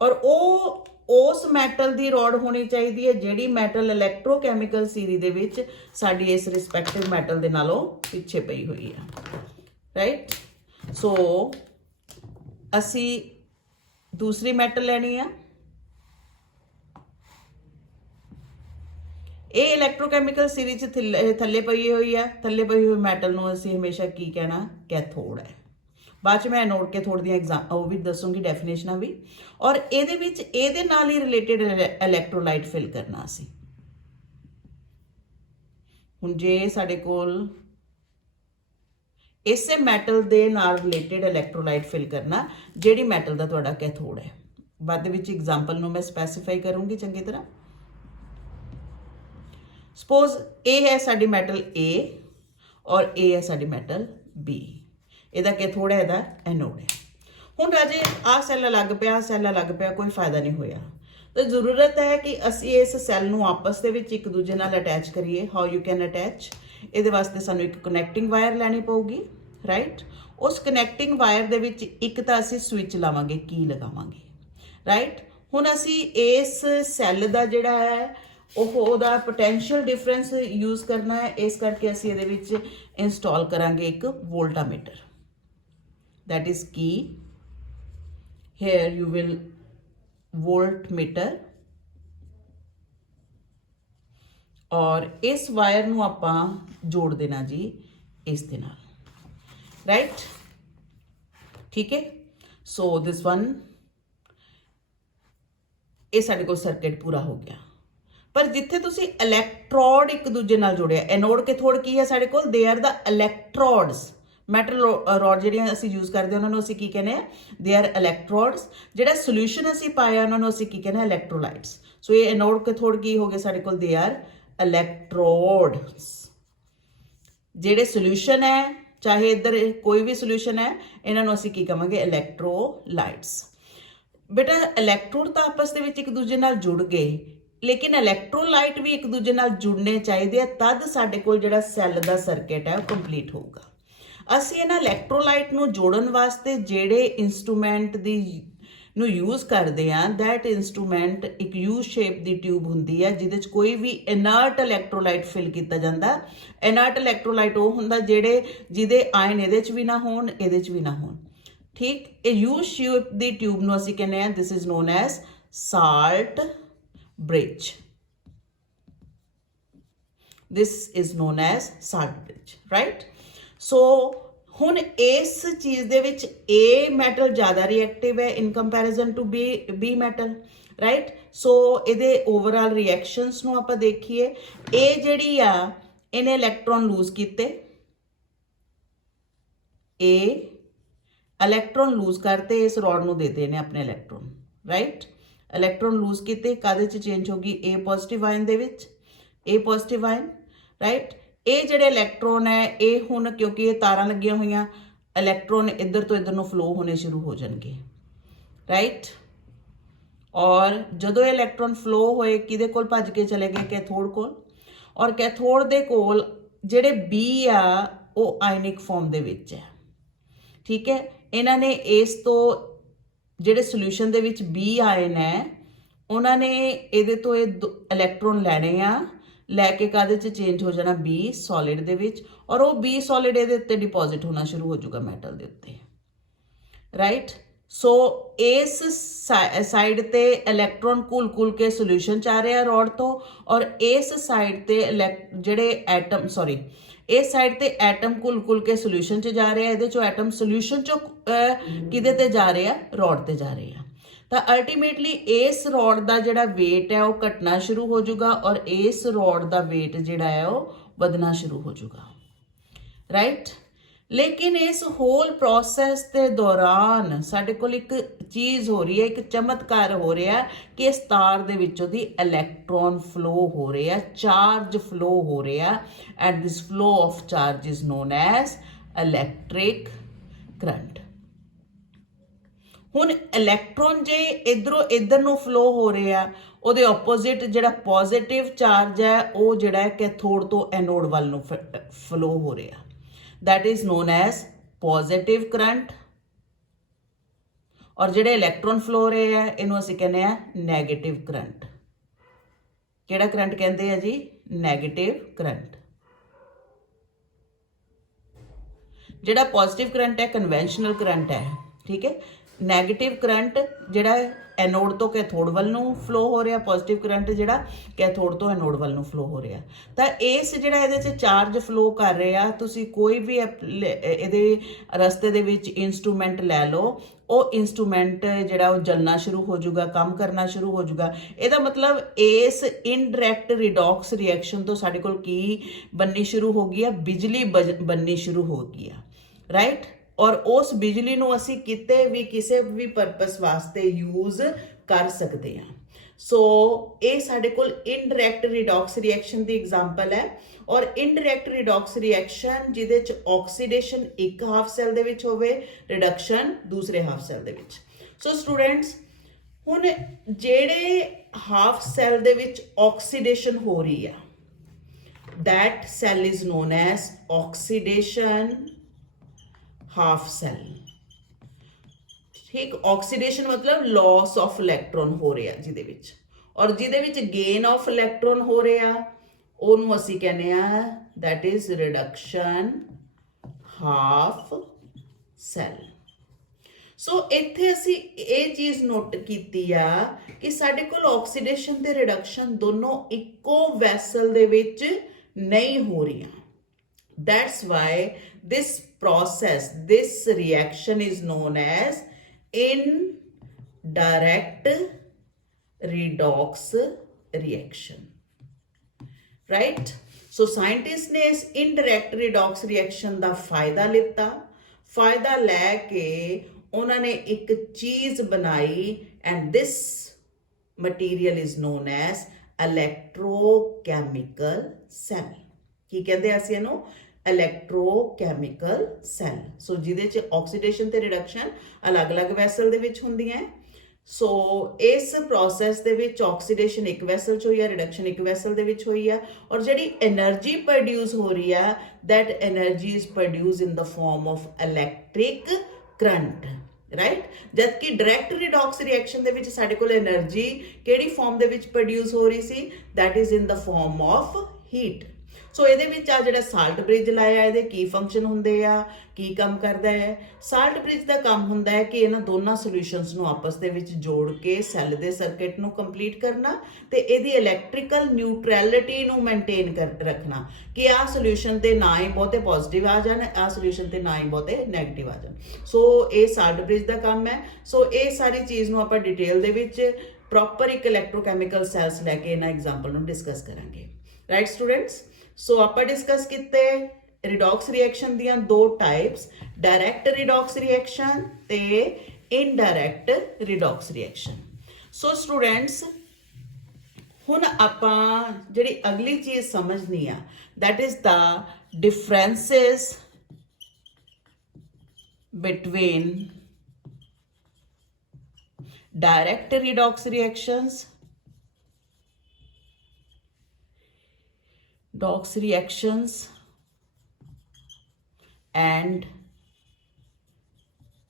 ਔਰ ਉਹ ਉਸ ਮੈਟਲ ਦੀ ਰੋਡ ਹੋਣੀ ਚਾਹੀਦੀ ਹੈ ਜਿਹੜੀ ਮੈਟਲ ਇਲੈਕਟ੍ਰੋਕੈਮੀਕਲ ਸੀਰੀ ਦੇ ਵਿੱਚ ਸਾਡੀ ਇਸ ਰਿਸਪੈਕਟਿਵ ਮੈਟਲ ਦੇ ਨਾਲੋਂ ਪਿੱਛੇ ਪਈ ਹੋਈ ਹੈ, ਰਾਈਟ। ਸੋ ਅਸੀਂ ਦੂਸਰੀ ਮੈਟਲ ਲੈਣੀ ਆ, ਇਹ ਇਲੈਕਟ੍ਰੋਕੈਮੀਕਲ ਸੀਰੀ 'ਚ ਥੱਲੇ ਪਈ ਹੋਈ ਆ, ਥੱਲੇ ਪਈ ਹੋਈ ਮੈਟਲ ਨੂੰ ਅਸੀਂ ਹਮੇਸ਼ਾ ਕੀ ਕਹਿਣਾ, ਕੈਥੋਡ ਹੈ। ਬਾਅਦ 'ਚ ਮੈਂ ਐਨੋਡ ਕੈਥੋਡ ਦੀਆਂ ਉਹ ਵੀ ਦੱਸੂਗੀ, ਡੈਫੀਨੇਸ਼ਨਾਂ ਵੀ। ਔਰ ਇਹਦੇ ਵਿੱਚ ਇਹਦੇ ਨਾਲ ਹੀ ਰਿਲੇਟਡ ਇਲੈਕਟ੍ਰੋਲਾਈਟ ਫਿਲ ਕਰਨਾ ਅਸੀਂ। ਹੁਣ ਜੇ ਸਾਡੇ ਕੋਲ ਇਸੇ ਮੈਟਲ ਦੇ ਨਾਲ ਰਿਲੇਟਡ ਇਲੈਕਟ੍ਰੋਲਾਈਟ ਫਿਲ ਕਰਨਾ ਜਿਹੜੀ ਮੈਟਲ ਦਾ ਤੁਹਾਡਾ ਕੈਥੋਡ ਹੈ, ਬਾਅਦ ਦੇ ਵਿੱਚ ਐਗਜ਼ਾਮਪਲ ਨੂੰ ਮੈਂ ਸਪੈਸੀਫਾਈ ਕਰੂੰਗੀ ਚੰਗੀ ਤਰ੍ਹਾਂ। ਸਪੋਜ਼ ਇਹ ਹੈ ਸਾਡੀ ਮੈਟਲ A ਔਰ ਇਹ ਹੈ ਸਾਡੀ ਮੈਟਲ B, ਇਹਦਾ ਕੈਥੋਡ ਹੈ, ਇਹਦਾ ਐਨੋਡ ਹੈ। ਹੁਣ ਰਾਜੇ ਆਹ ਸੈੱਲ ਅਲੱਗ ਪਿਆ, ਸੈੱਲ ਅਲੱਗ ਪਿਆ, ਕੋਈ ਫਾਇਦਾ ਨਹੀਂ ਹੋਇਆ। ਤਾਂ ਜ਼ਰੂਰਤ ਹੈ ਕਿ ਅਸੀਂ ਇਸ ਸੈੱਲ ਨੂੰ ਆਪਸ ਦੇ ਵਿੱਚ ਇੱਕ ਦੂਜੇ ਨਾਲ ਅਟੈਚ ਕਰੀਏ। ਹਾਊ ਯੂ ਕੈਨ ਅਟੈਚ, ਇਹਦੇ ਵਾਸਤੇ ਸਾਨੂੰ ਇੱਕ ਕਨੈਕਟਿੰਗ ਵਾਇਰ ਲੈਣੀ ਪਊਗੀ, ਰਾਈਟ। ਉਸ ਕਨੈਕਟਿੰਗ ਵਾਇਰ ਦੇ ਵਿੱਚ ਇੱਕ ਤਾਂ ਅਸੀਂ ਸਵਿਚ ਲਾਵਾਂਗੇ, ਕੀ ਲਗਾਵਾਂਗੇ, ਰਾਈਟ। ਹੁਣ ਅਸੀਂ ਇਸ ਸੈੱਲ ਦਾ ਜਿਹੜਾ ਹੈ ਉਹਦਾ ਪੋਟੈਂਸ਼ੀਅਲ ਡਿਫਰੈਂਸ ਯੂਜ਼ ਕਰਨਾ ਹੈ, ਇਸ ਕਰਕੇ ਅਸੀਂ ਇਹਦੇ ਵਿੱਚ ਇੰਸਟਾਲ ਕਰਾਂਗੇ ਇੱਕ ਵੋਲਟਾਮੀਟਰ, that is key. Here you will voltmeter और इस वायर ਨੂੰ ਆਪਾਂ ਜੋੜ ਦੇਣਾ ਜੀ ਇਸ ਦੇ ਨਾਲ, ਰਾਈਟ। ਠੀਕ ਹੈ। ਸੋ ਦਿਸ ਵਨ, ਇਹ ਸਾਡੇ ਕੋਲ ਸਰਕਟ ਪੂਰਾ ਹੋ ਗਿਆ। ਪਰ ਜਿੱਥੇ ਤੁਸੀਂ ਇਲੈਕਟ੍ਰੋਡ ਇੱਕ ਦੂਜੇ ਨਾਲ ਜੋੜਿਆ, ਐਨੋਡ ਕੈਥੋਡ ਕੀ ਹੈ ਸਾਡੇ ਕੋਲ, they are the electrodes. Metal rod ਜਿਹੜੀਆਂ ਅਸੀਂ ਯੂਜ਼ ਕਰਦੇ ਉਹਨਾਂ ਨੂੰ ਅਸੀਂ ਕੀ ਕਹਿੰਦੇ ਆ, ਦੇ ਆਰ ਇਲੈਕਟ੍ਰੋਡਸ। ਜਿਹੜਾ ਸੋਲੂਸ਼ਨ ਅਸੀਂ ਪਾਇਆ ਉਹਨਾਂ ਨੂੰ ਅਸੀਂ ਕੀ ਕਹਿੰਦੇ ਆ, ਇਲੈਕਟ੍ਰੋਲਾਈਟਸ। ਸੋ ਇਹ ਐਨੋਡ ਕੈਥੋਡ ਕੀ ਹੋ ਗਏ ਸਾਡੇ ਕੋਲ, ਦੇ ਆਰ ਇਲੈਕਟ੍ਰੋਡਸ। ਜਿਹੜੇ ਸੋਲੂਸ਼ਨ ਹੈ, ਚਾਹੇ ਇੱਧਰ ਕੋਈ ਵੀ ਸੋਲੂਸ਼ਨ ਹੈ, ਇਹਨਾਂ ਨੂੰ ਅਸੀਂ ਕੀ ਕਹਾਂਗੇ, ਇਲੈਕਟ੍ਰੋਲਾਈਟਸ। ਬੇਟਾ ਇਲੈਕਟ੍ਰੋਡ ਤਾਂ ਆਪਸ ਦੇ ਵਿੱਚ ਇੱਕ ਦੂਜੇ ਨਾਲ ਜੁੜ ਗਏ, ਲੇਕਿਨ ਇਲੈਕਟ੍ਰੋਲਾਈਟ ਵੀ ਇੱਕ ਦੂਜੇ ਨਾਲ ਜੁੜਨੇ ਚਾਹੀਦੇ ਆ, ਤਦ ਸਾਡੇ ਕੋਲ ਜਿਹੜਾ ਸੈੱਲ ਦਾ ਸਰਕਟ ਹੈ ਉਹ ਕੰਪਲੀਟ ਹੋਊਗਾ। ਅਸੀਂ ਇਹਨਾਂ ਇਲੈਕਟ੍ਰੋਲਾਈਟ ਨੂੰ ਜੋੜਨ ਵਾਸਤੇ ਜਿਹੜੇ ਇੰਸਟਰੂਮੈਂਟ ਨੂੰ ਯੂਜ਼ ਕਰਦੇ ਆ, ਦੈਟ ਇੰਸਟਰੂਮੈਂਟ ਇੱਕ ਯੂ ਸ਼ੇਪ ਦੀ ਟਿਊਬ ਹੁੰਦੀ ਹੈ ਜਿਹਦੇ 'ਚ ਕੋਈ ਵੀ ਇਨਰਟ ਇਲੈਕਟ੍ਰੋਲਾਈਟ ਫਿਲ ਕੀਤਾ ਜਾਂਦਾ। ਇਨਰਟ ਇਲੈਕਟ੍ਰੋਲਾਈਟ ਉਹ ਹੁੰਦਾ ਜਿਹਦੇ ਆਇਨ ਇਹਦੇ 'ਚ ਵੀ ਨਾ ਹੋਣ, ਇਹਦੇ 'ਚ ਵੀ ਨਾ ਹੋਣ, ਠੀਕ। ਇਹ ਯੂ ਸ਼ੇਪ ਦੀ ਟਿਊਬ ਨੂੰ ਅਸੀਂ ਕਹਿੰਦੇ ਆ, ਦਿਸ is known as salt bridge. This is known as salt bridge, right? So ਹੁਣ ਇਸ ਚੀਜ਼ ਦੇ ਵਿੱਚ A ਮੈਟਲ ਜ਼ਿਆਦਾ ਰਿਐਕਟਿਵ ਹੈ in comparison to B metal, right. So ਇਹਦੇ ਓਵਰਆਲ ਰਿਐਕਸ਼ਨਸ ਨੂੰ ਆਪਾਂ ਦੇਖੀਏ। A ਜਿਹੜੀ ਆ ਇਹਨੇ ਇਲੈਕਟ੍ਰੋਨ ਲੂਜ਼ ਕੀਤੇ, A इलैक्ट्रॉन लूज करते इस रॉड ਨੂੰ देते ने अपने इलैक्ट्रॉन राइट इलैक्ट्रॉन लूज ਕੀਤੇ ਕਾਦੇ ਚ ਚੇਂਜ ਹੋ ਗਈ A ਪੋਜ਼ਿਟਿਵ ਆਇਨ ਦੇ ਵਿੱਚ A ਪੋਜ਼ਿਟਿਵ ਆਇਨ ਰਾਈਟ ਇਹ ਜਿਹੜੇ ਇਲੈਕਟ੍ਰੋਨ ਹੈ ਇਹ ਹੁਣ ਕਿਉਂਕਿ ਇਹ ਤਾਰਾਂ ਲੱਗੀਆਂ ਹੋਈਆਂ ਇਲੈਕਟ੍ਰੋਨ ਇੱਧਰ ਤੋਂ ਇੱਧਰ ਨੂੰ ਫਲੋ ਹੋਣੇ ਸ਼ੁਰੂ ਹੋ ਜਾਣਗੇ ਰਾਈਟ ਔਰ ਜਦੋਂ ਇਹ ਇਲੈਕਟ੍ਰੋਨ ਫਲੋ ਹੋਏ ਕਿਹਦੇ ਕੋਲ ਭੱਜ ਕੇ ਚਲੇ ਗਏ ਕੈਥੋਡ ਕੋਲ ਔਰ ਕੈਥੋਡ ਦੇ ਕੋਲ ਜਿਹੜੇ B ਆ ਉਹ ਆਇਨਿਕ ਫਾਰਮ ਦੇ ਵਿੱਚ ਹੈ ਠੀਕ ਹੈ ਇਹਨਾਂ ਨੇ ਇਸ ਤੋਂ ਜਿਹੜੇ ਸੋਲੂਸ਼ਨ ਦੇ ਵਿੱਚ B ਆਇਨ ਹੈ ਉਹਨਾਂ ਨੇ ਇਹਦੇ ਤੋਂ ਇਹ ਇਲੈਕਟ੍ਰੋਨ ਲੈਣੇ ਆ ਲੈ ਕੇ ਕਾਦੇ ਚ ਚੇਂਜ ਹੋ ਜਾਣਾ B ਸੋਲਿਡ ਦੇ ਵਿੱਚ ਔਰ ਉਹ B ਸੋਲਿਡ ਇਹਦੇ ਉੱਤੇ ਡਿਪੋਜ਼ਿਟ ਹੋਣਾ ਸ਼ੁਰੂ ਹੋ ਜਾਊਗਾ ਮੈਟਲ ਦੇ ਉੱਤੇ ਰਾਈਟ ਸੋ ਇਸ ਸਾਈਡ ਤੇ ਇਲੈਕਟ੍ਰੋਨ ਘੁਲ ਕੇ ਸੋਲੂਸ਼ਨ ਚ ਆ ਰਿਹਾ ਰੋਡ ਤੋਂ ਔਰ ਇਸ ਸਾਈਡ ਤੇ ਜਿਹੜੇ ਐਟਮ ਸੌਰੀ ਇਸ ਸਾਈਡ ਤੇ ਐਟਮ ਘੁਲ ਕੇ ਸੋਲੂਸ਼ਨ ਚ ਜਾ ਰਿਹਾ ਇਹਦੇ ਚੋਂ ਐਟਮ ਸੋਲੂਸ਼ਨ ਚੋਂ ਕਿਹਦੇ ਤੇ ਜਾ ਰਿਹਾ ਰੋਡ ਤੇ ਜਾ ਰਹੇ ਆ ਤਾਂ ਅਲਟੀਮੇਟਲੀ ਇਸ ਰੋਡ ਦਾ ਜਿਹੜਾ weight ਹੈ ਉਹ ਘਟਣਾ ਸ਼ੁਰੂ ਹੋ ਜਾਊਗਾ ਔਰ ਇਸ ਰੋਡ ਦਾ weight ਜਿਹੜਾ ਹੈ ਉਹ ਵਧਣਾ ਸ਼ੁਰੂ ਹੋ ਜਾਊਗਾ ਰਾਈਟ ਲੇਕਿਨ ਇਸ ਹੋਲ ਪ੍ਰੋਸੈਸ ਦੇ ਦੌਰਾਨ ਸਾਡੇ ਕੋਲ ਇੱਕ ਚੀਜ਼ ਹੋ ਰਹੀ ਹੈ ਇੱਕ ਚਮਤਕਾਰ ਹੋ ਰਿਹਾ ਕਿ ਇਸ ਤਾਰ ਦੇ ਵਿੱਚੋਂ ਦੀ ਇਲੈਕਟ੍ਰੋਨ ਫਲੋ ਹੋ ਰਿਹਾ ਚਾਰਜ ਫਲੋ ਹੋ ਰਿਹਾ and this flow of charge is known as electric current ਹੁਣ ਇਲੈਕਟ੍ਰੋਨ ਜੇ ਇਧਰੋਂ ਇਧਰ ਨੂੰ ਫਲੋ ਹੋ ਰਿਹਾ ਉਹਦੇ ਆਪੋਜ਼ਿਟ ਜਿਹੜਾ ਪੋਜ਼ਿਟਿਵ ਚਾਰਜ ਹੈ ਉਹ ਜਿਹੜਾ ਕੈਥੋਡ ਤੋਂ ਐਨੋਡ ਵੱਲ ਨੂੰ ਫਲੋ ਹੋ ਰਿਹਾ that is known as positive current और ਜਿਹੜੇ ਇਲੈਕਟ੍ਰੋਨ ਫਲੋ ਰਹੇ ਆ ਇਹਨੂੰ ਅਸੀਂ ਕਹਿੰਦੇ ਆ ਨੈਗੇਟਿਵ ਕਰੰਟ ਕਿਹੜਾ ਕਰੰਟ ਕਹਿੰਦੇ ਆ ਜੀ ਨੈਗੇਟਿਵ ਕਰੰਟ ਜਿਹੜਾ ਪੋਜ਼ਿਟਿਵ ਕਰੰਟ ਹੈ ਕਨਵੈਨਸ਼ਨਲ ਕਰੰਟ ਹੈ ਠੀਕ ਹੈ ਨੈਗੇਟਿਵ ਕਰੰਟ ਜਿਹੜਾ ਐਨੋਡ ਤੋਂ ਕੈਥੋਡ ਵੱਲ ਨੂੰ ਫਲੋ ਹੋ ਰਿਹਾ ਪੋਜ਼ਿਟਿਵ ਕਰੰਟ ਜਿਹੜਾ ਕੈਥੋਡ ਤੋਂ ਐਨੋਡ ਵੱਲ ਨੂੰ ਫਲੋ ਹੋ ਰਿਹਾ ਤਾਂ ਇਸ ਜਿਹੜਾ ਇਹਦੇ 'ਚ ਚਾਰਜ ਫਲੋ ਕਰ ਰਿਹਾ ਤੁਸੀਂ ਕੋਈ ਵੀ ਇਹਦੇ ਰਸਤੇ ਦੇ ਵਿੱਚ ਇਨਸਟਰੂਮੈਂਟ ਲੈ ਲਓ ਉਹ ਇਨਸਟਰੂਮੈਂਟ ਜਿਹੜਾ ਉਹ ਜਲਣਾ ਸ਼ੁਰੂ ਹੋ ਜਾਊਗਾ ਕੰਮ ਕਰਨਾ ਸ਼ੁਰੂ ਹੋ ਜਾਊਗਾ ਇਹਦਾ ਮਤਲਬ ਇਸ ਇਨਡਾਇਰੈਕਟ ਰਿਡੌਕਸ ਰਿਐਕਸ਼ਨ ਤੋਂ ਸਾਡੇ ਕੋਲ ਕੀ ਬਣਨੀ ਸ਼ੁਰੂ ਹੋ ਗਈ ਆ ਬਿਜਲੀ ਬਣਨੀ ਸ਼ੁਰੂ ਹੋ ਗਈ ਆ ਰਾਈਟ ਔਰ ਉਸ ਬਿਜਲੀ ਨੂੰ ਅਸੀਂ ਕਿਤੇ ਵੀ ਕਿਸੇ ਵੀ ਪਰਪਸ ਵਾਸਤੇ ਯੂਜ਼ ਕਰ ਸਕਦੇ ਹਾਂ ਸੋ ਇਹ ਸਾਡੇ ਕੋਲ ਇਨਡਾਇਰੈਕਟ ਰਿਡੌਕਸ ਰਿਐਕਸ਼ਨ ਦੀ ਐਗਜ਼ਾਮਪਲ ਹੈ ਔਰ ਇਨਡਾਇਰੈਕਟ ਰਿਡੌਕਸ ਰਿਐਕਸ਼ਨ ਜਿਹਦੇ ਚ ਆਕਸੀਡੇਸ਼ਨ ਇੱਕ ਹਾਫ ਸੈੱਲ ਦੇ ਵਿੱਚ ਹੋਵੇ ਰਿਡਕਸ਼ਨ ਦੂਸਰੇ ਹਾਫ ਸੈੱਲ ਦੇ ਵਿੱਚ ਸੋ ਸਟੂਡੈਂਟਸ ਹੁਣ ਜਿਹੜੇ ਹਾਫ ਸੈੱਲ ਦੇ ਵਿੱਚ ਆਕਸੀਡੇਸ਼ਨ ਹੋ ਰਹੀ ਆ that cell is known as oxidation half cell ठीक ऑक्सीडेशन मतलब लॉस ऑफ इलेक्ट्रॉन हो रहा जिहदे विच और जिहदे विच गेन ऑफ इलेक्ट्रॉन हो रहा ओनू असी कहने आ that is reduction half cell so इत्थे असी ये चीज़ नोट कीती आ कि साडे कोल ऑक्सीडेशन ते रिडक्शन दोनों इक्को वैसल दे विच नहीं हो रही that's why this process this reaction is known as indirect redox reaction right so scientists ने इस indirect redox reaction ਦਾ फायदा लिता फायदा लैके उन्होंने एक चीज बनाई and this material is known as electrochemical cell की कहते हैं ਅਸੀਂ ਇਹਨੂੰ ਇਲੈਕਟ੍ਰੋਕੈਮੀਕਲ ਸੈੱਲ ਸੋ ਜਿਹਦੇ ਚ ਆਕਸੀਡੇਸ਼ਨ ਤੇ ਰਿਡਕਸ਼ਨ ਅਲੱਗ-ਅਲੱਗ ਵੈਸਲ ਦੇ ਵਿੱਚ ਹੁੰਦੀਆਂ ਸੋ ਇਸ ਪ੍ਰੋਸੈਸ ਦੇ ਵਿੱਚ ਆਕਸੀਡੇਸ਼ਨ ਇੱਕ ਵੈਸਲ ਚ ਹੋਈ ਆ ਰਿਡਕਸ਼ਨ ਇੱਕ ਵੈਸਲ ਦੇ ਵਿੱਚ ਹੋਈ ਆ ਔਰ ਜਿਹੜੀ એનર્ਜੀ ਪ੍ਰੋਡਿਊਸ ਹੋ ਰਹੀ ਆ that energy is produced in the form of electric current right ਜਦ ਕਿ ਡਾਇਰੈਕਟ ਰਿਡੌਕਸ ਰਿਐਕਸ਼ਨ ਦੇ ਵਿੱਚ ਸਾਡੇ ਕੋਲ એનર્ਜੀ ਕਿਹੜੀ ਫਾਰਮ ਦੇ ਵਿੱਚ ਪ੍ਰੋਡਿਊਸ ਹੋ ਰਹੀ ਸੀ that is in the form of heat ਸੋ ਇਹਦੇ ਵਿੱਚ ਆ ਜਿਹੜਾ ਸਾਲਟ ਬ੍ਰਿਜ ਲਾਇਆ ਇਹਦੇ ਕੀ ਫੰਕਸ਼ਨ ਹੁੰਦੇ ਆ ਕੀ ਕੰਮ ਕਰਦਾ ਹੈ ਸਾਲਟ ਬ੍ਰਿਜ ਦਾ ਕੰਮ ਹੁੰਦਾ ਹੈ ਕਿ ਇਹਨਾਂ ਦੋਨਾਂ ਸੋਲੂਸ਼ਨਸ ਨੂੰ ਆਪਸ ਦੇ ਵਿੱਚ ਜੋੜ ਕੇ ਸੈੱਲ ਦੇ ਸਰਕਟ ਨੂੰ ਕੰਪਲੀਟ ਕਰਨਾ ਤੇ ਇਹਦੀ ਇਲੈਕਟ੍ਰੀਕਲ ਨਿਊਟਰੈਲਿਟੀ ਨੂੰ ਮੇਨਟੇਨ ਰੱਖਣਾ ਕਿ ਆ ਸੋਲੂਸ਼ਨ ਤੇ ਨਾ ਹੀ ਬਹੁਤੇ ਪੋਜ਼ਿਟਿਵ ਆ ਜਾਣ ਆ ਸੋਲੂਸ਼ਨ ਤੇ ਨਾ ਹੀ ਬਹੁਤੇ ਨੈਗੇਟਿਵ ਆ ਜਾਣ ਸੋ ਇਹ ਸਾਲਟ ਬ੍ਰਿਜ ਦਾ ਕੰਮ ਹੈ ਸੋ ਇਹ ਸਾਰੀ ਚੀਜ਼ ਨੂੰ ਆਪਾਂ ਡਿਟੇਲ ਦੇ ਵਿੱਚ ਪ੍ਰੋਪਰ ਇੱਕ ਇਲੈਕਟ੍ਰੋਕੈਮੀਕਲ ਸੈਲਸ ਲੈ ਕੇ ਇਹਨਾਂ ਐਗਜ਼ਾਮਪਲ ਨੂੰ ਡਿਸਕਸ ਕਰਾਂਗੇ ਰਾਈਟ ਸਟੂਡੈਂਟਸ सो आप डिस्कस किते ਰਿਡੌਕਸ ਰਿਐਕਸ਼ਨ ਦੀਆਂ ਦੋ ਟਾਈਪਸ, ਡਾਇਰੈਕਟ ਰਿਡੌਕਸ ਰਿਐਕਸ਼ਨ ਤੇ ਇਨਡਾਇਰੈਕਟ ਰਿਡੌਕਸ ਰਿਐਕਸ਼ਨ। ਸੋ ਸਟੂਡੈਂਟਸ ਹੁਣ ਆਪਾਂ ਜਿਹੜੀ ਅਗਲੀ ਚੀਜ਼ ਸਮਝਣੀ ਆ that is the differences between direct redox reactions, and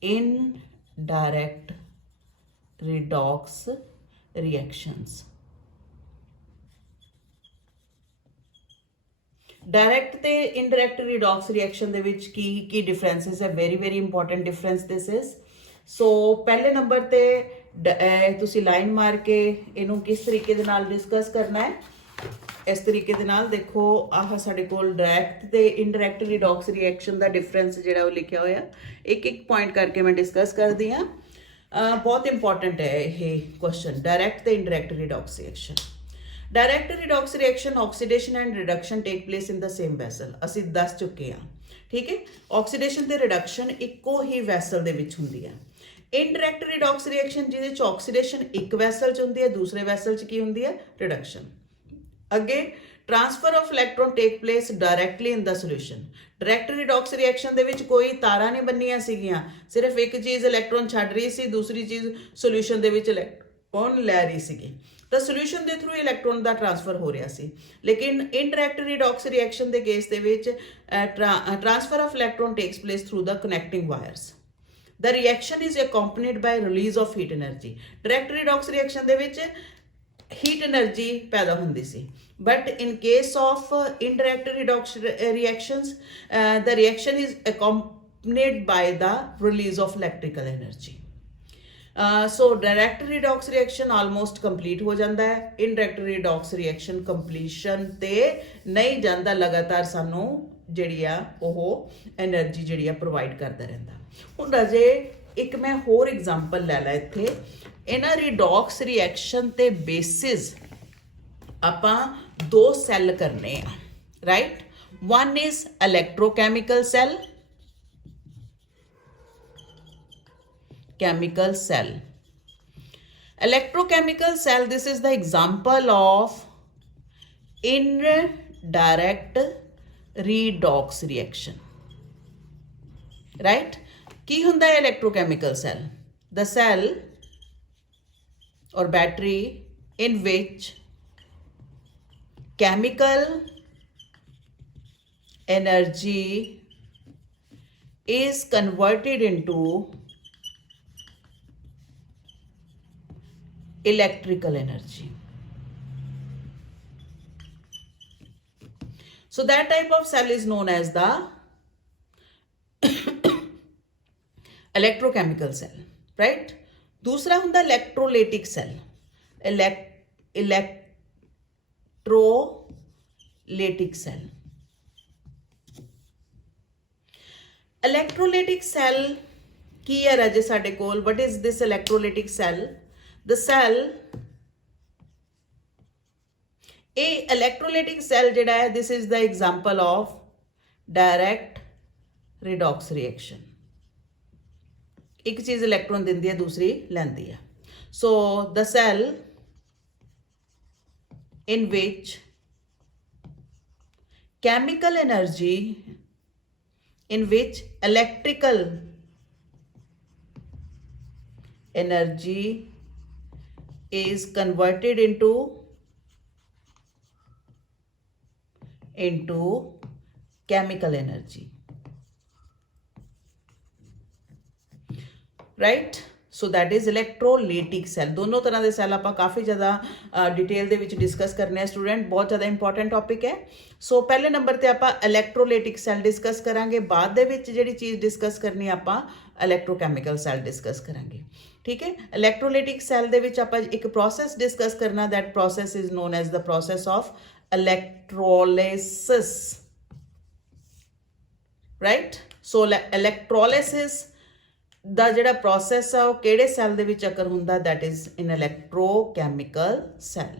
indirect redox reactions. Direct ते इनडायरैक्ट रिडॉक्स रिएक्शन दे विच की डिफरेंसिस है, very very important difference this is. So पहले नंबर ते तुसी लाइन मार के इनू किस तरीके दे नाल डिस्कस करना है, इस तरीके दे नाल देखो आह साडे कोल डायरैक्ट ते इनडायरैक्ट रिडॉक्स रिएक्शन दा डिफरेंस जिहड़ा वो लिखिया होया, एक एक पॉइंट करके मैं डिस्कस करदी हां। बहुत इंपॉर्टेंट है ये क्वेश्चन, डायरैक्ट ते indirect redox reaction. Direct redox reaction oxidation and reduction take place in the same vessel, ਅਸੀਂ ਦੱਸ ਚੁੱਕੇ ਹਾਂ, ਠੀਕ ਹੈ। ਆਕਸੀਡੇਸ਼ਨ ਤੇ ਰਿਡਕਸ਼ਨ ਇੱਕੋ ਹੀ ਵੈਸਲ ਦੇ ਵਿੱਚ ਹੁੰਦੀ ਹੈ। ਇਨਡਾਇਰੈਕਟ ਰਿਡੌਕਸ ਰਿਐਕਸ਼ਨ ਜਿਹਦੇ ਚ ਆਕਸੀਡੇਸ਼ਨ ਇੱਕ ਵੈਸਲ ਚ ਹੁੰਦੀ ਹੈ, ਦੂਸਰੇ ਵੈਸਲ ਚ ਕੀ ਹੁੰਦੀ ਹੈ, ਰਿਡਕਸ਼ਨ। ਅੱਗੇ transfer of electron take place directly in the solution. Direct redox reaction दे विच कोई तारा नहीं बनिया सीगियां, सिर्फ एक चीज़ इलैक्ट्रॉन छड्ड रही सी, दूसरी चीज़ सोल्यूशन दे विच इलैक्ट्रॉन लै रही सीगी, तो सोल्यूशन के थ्रू इलैक्ट्रॉन का ट्रांसफर हो रहा सी। लेकिन इनडायरैक्ट रिडॉक्स रिएक्शन के केस दे विच transfer of electron takes place through the connecting wires. The reaction is accompanied by release of heat energy। Direct redox reaction दे विच हीट एनर्जी पैदा होंदी सी, but in case of indirect redox reactions the reaction is accompanied by the release of electrical energy। So direct redox reaction almost complete हो जाता है, indirect redox reaction completion ते नहीं जाता, लगातार सानू जिहड़ी आ ओह एनर्जी जिहड़ी आ प्रोवाइड करता रहता। हुण राजे एक मैं होर एग्जाम्पल लै ला इत्थे, इन्हां रिडॉक्स रिएक्शन ते बेसिस आपां दो सैल करने आ, right. One is electrochemical cell, chemical cell। Electrochemical cell, this is the example of indirect redox reaction, right। की हुंदा है electrochemical cell? The cell or battery in which chemical energy is converted into electrical energy। So that type of cell is known as the electrochemical cell, right। दूसरा हुंदा electrolytic cell। electrolytic cell, electrolytic cell की है राजे साडे कोल, what is this electrolytic cell? The cell, a electrolytic cell जिहड़ा है, this is the example of direct redox reaction। एक चीज electron दिंदी है, दूसरी लैंदी है। So the cell in which chemical energy, in which electrical energy is converted into chemical energy, right। So that is electrolytic cell. दोनों तरह के सैल आप काफ़ी ज़्यादा डिटेल दे विच डिस्कस करने स्टूडेंट, बहुत ज़्यादा इंपॉर्टेंट टॉपिक है। सो पहले नंबर पर आप इलैक्ट्रोलाइटिक सैल डिस्कस करांगे, बाद दे विच जिहड़ी चीज़ डिस्कस करनी आप इलैक्ट्रोकैमिकल सैल डिस्कस करांगे, ठीक है। इलैक्ट्रोलाइटिक सैल दे विच आप एक प्रोसैस डिस्कस करना, that process is known as the process of electrolysis, right. So electrolysis ਦਾ ਜਿਹੜਾ ਪ੍ਰੋਸੈਸ ਆ ਉਹ ਕਿਹੜੇ ਸੈੱਲ ਦੇ ਵਿੱਚ ਅਕਰ ਹੁੰਦਾ, दैट इज इन इलैक्ट्रोकैमिकल सैल।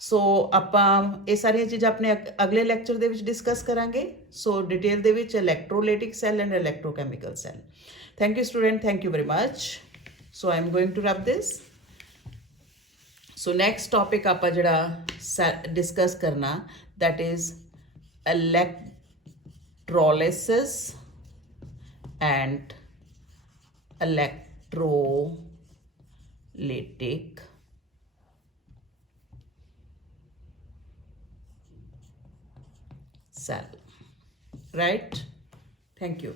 ਸੋ ਆਪਾਂ ਇਹ ਸਾਰੀਆਂ ਚੀਜ਼ਾਂ ਆਪਣੇ ਅਗਲੇ ਲੈਕਚਰ ਦੇ ਵਿੱਚ ਡਿਸਕਸ ਕਰਾਂਗੇ। ਸੋ ਡਿਟੇਲ ਦੇ ਵਿੱਚ electrolytic cell and electrochemical cell. Thank you student, thank you very much. So I am going to wrap this. So next topic ਆਪਾਂ ਜਿਹੜਾ ਡਿਸਕਸ ਕਰਨਾ, that is electrolysis and electrolytic cell, right? Thank you.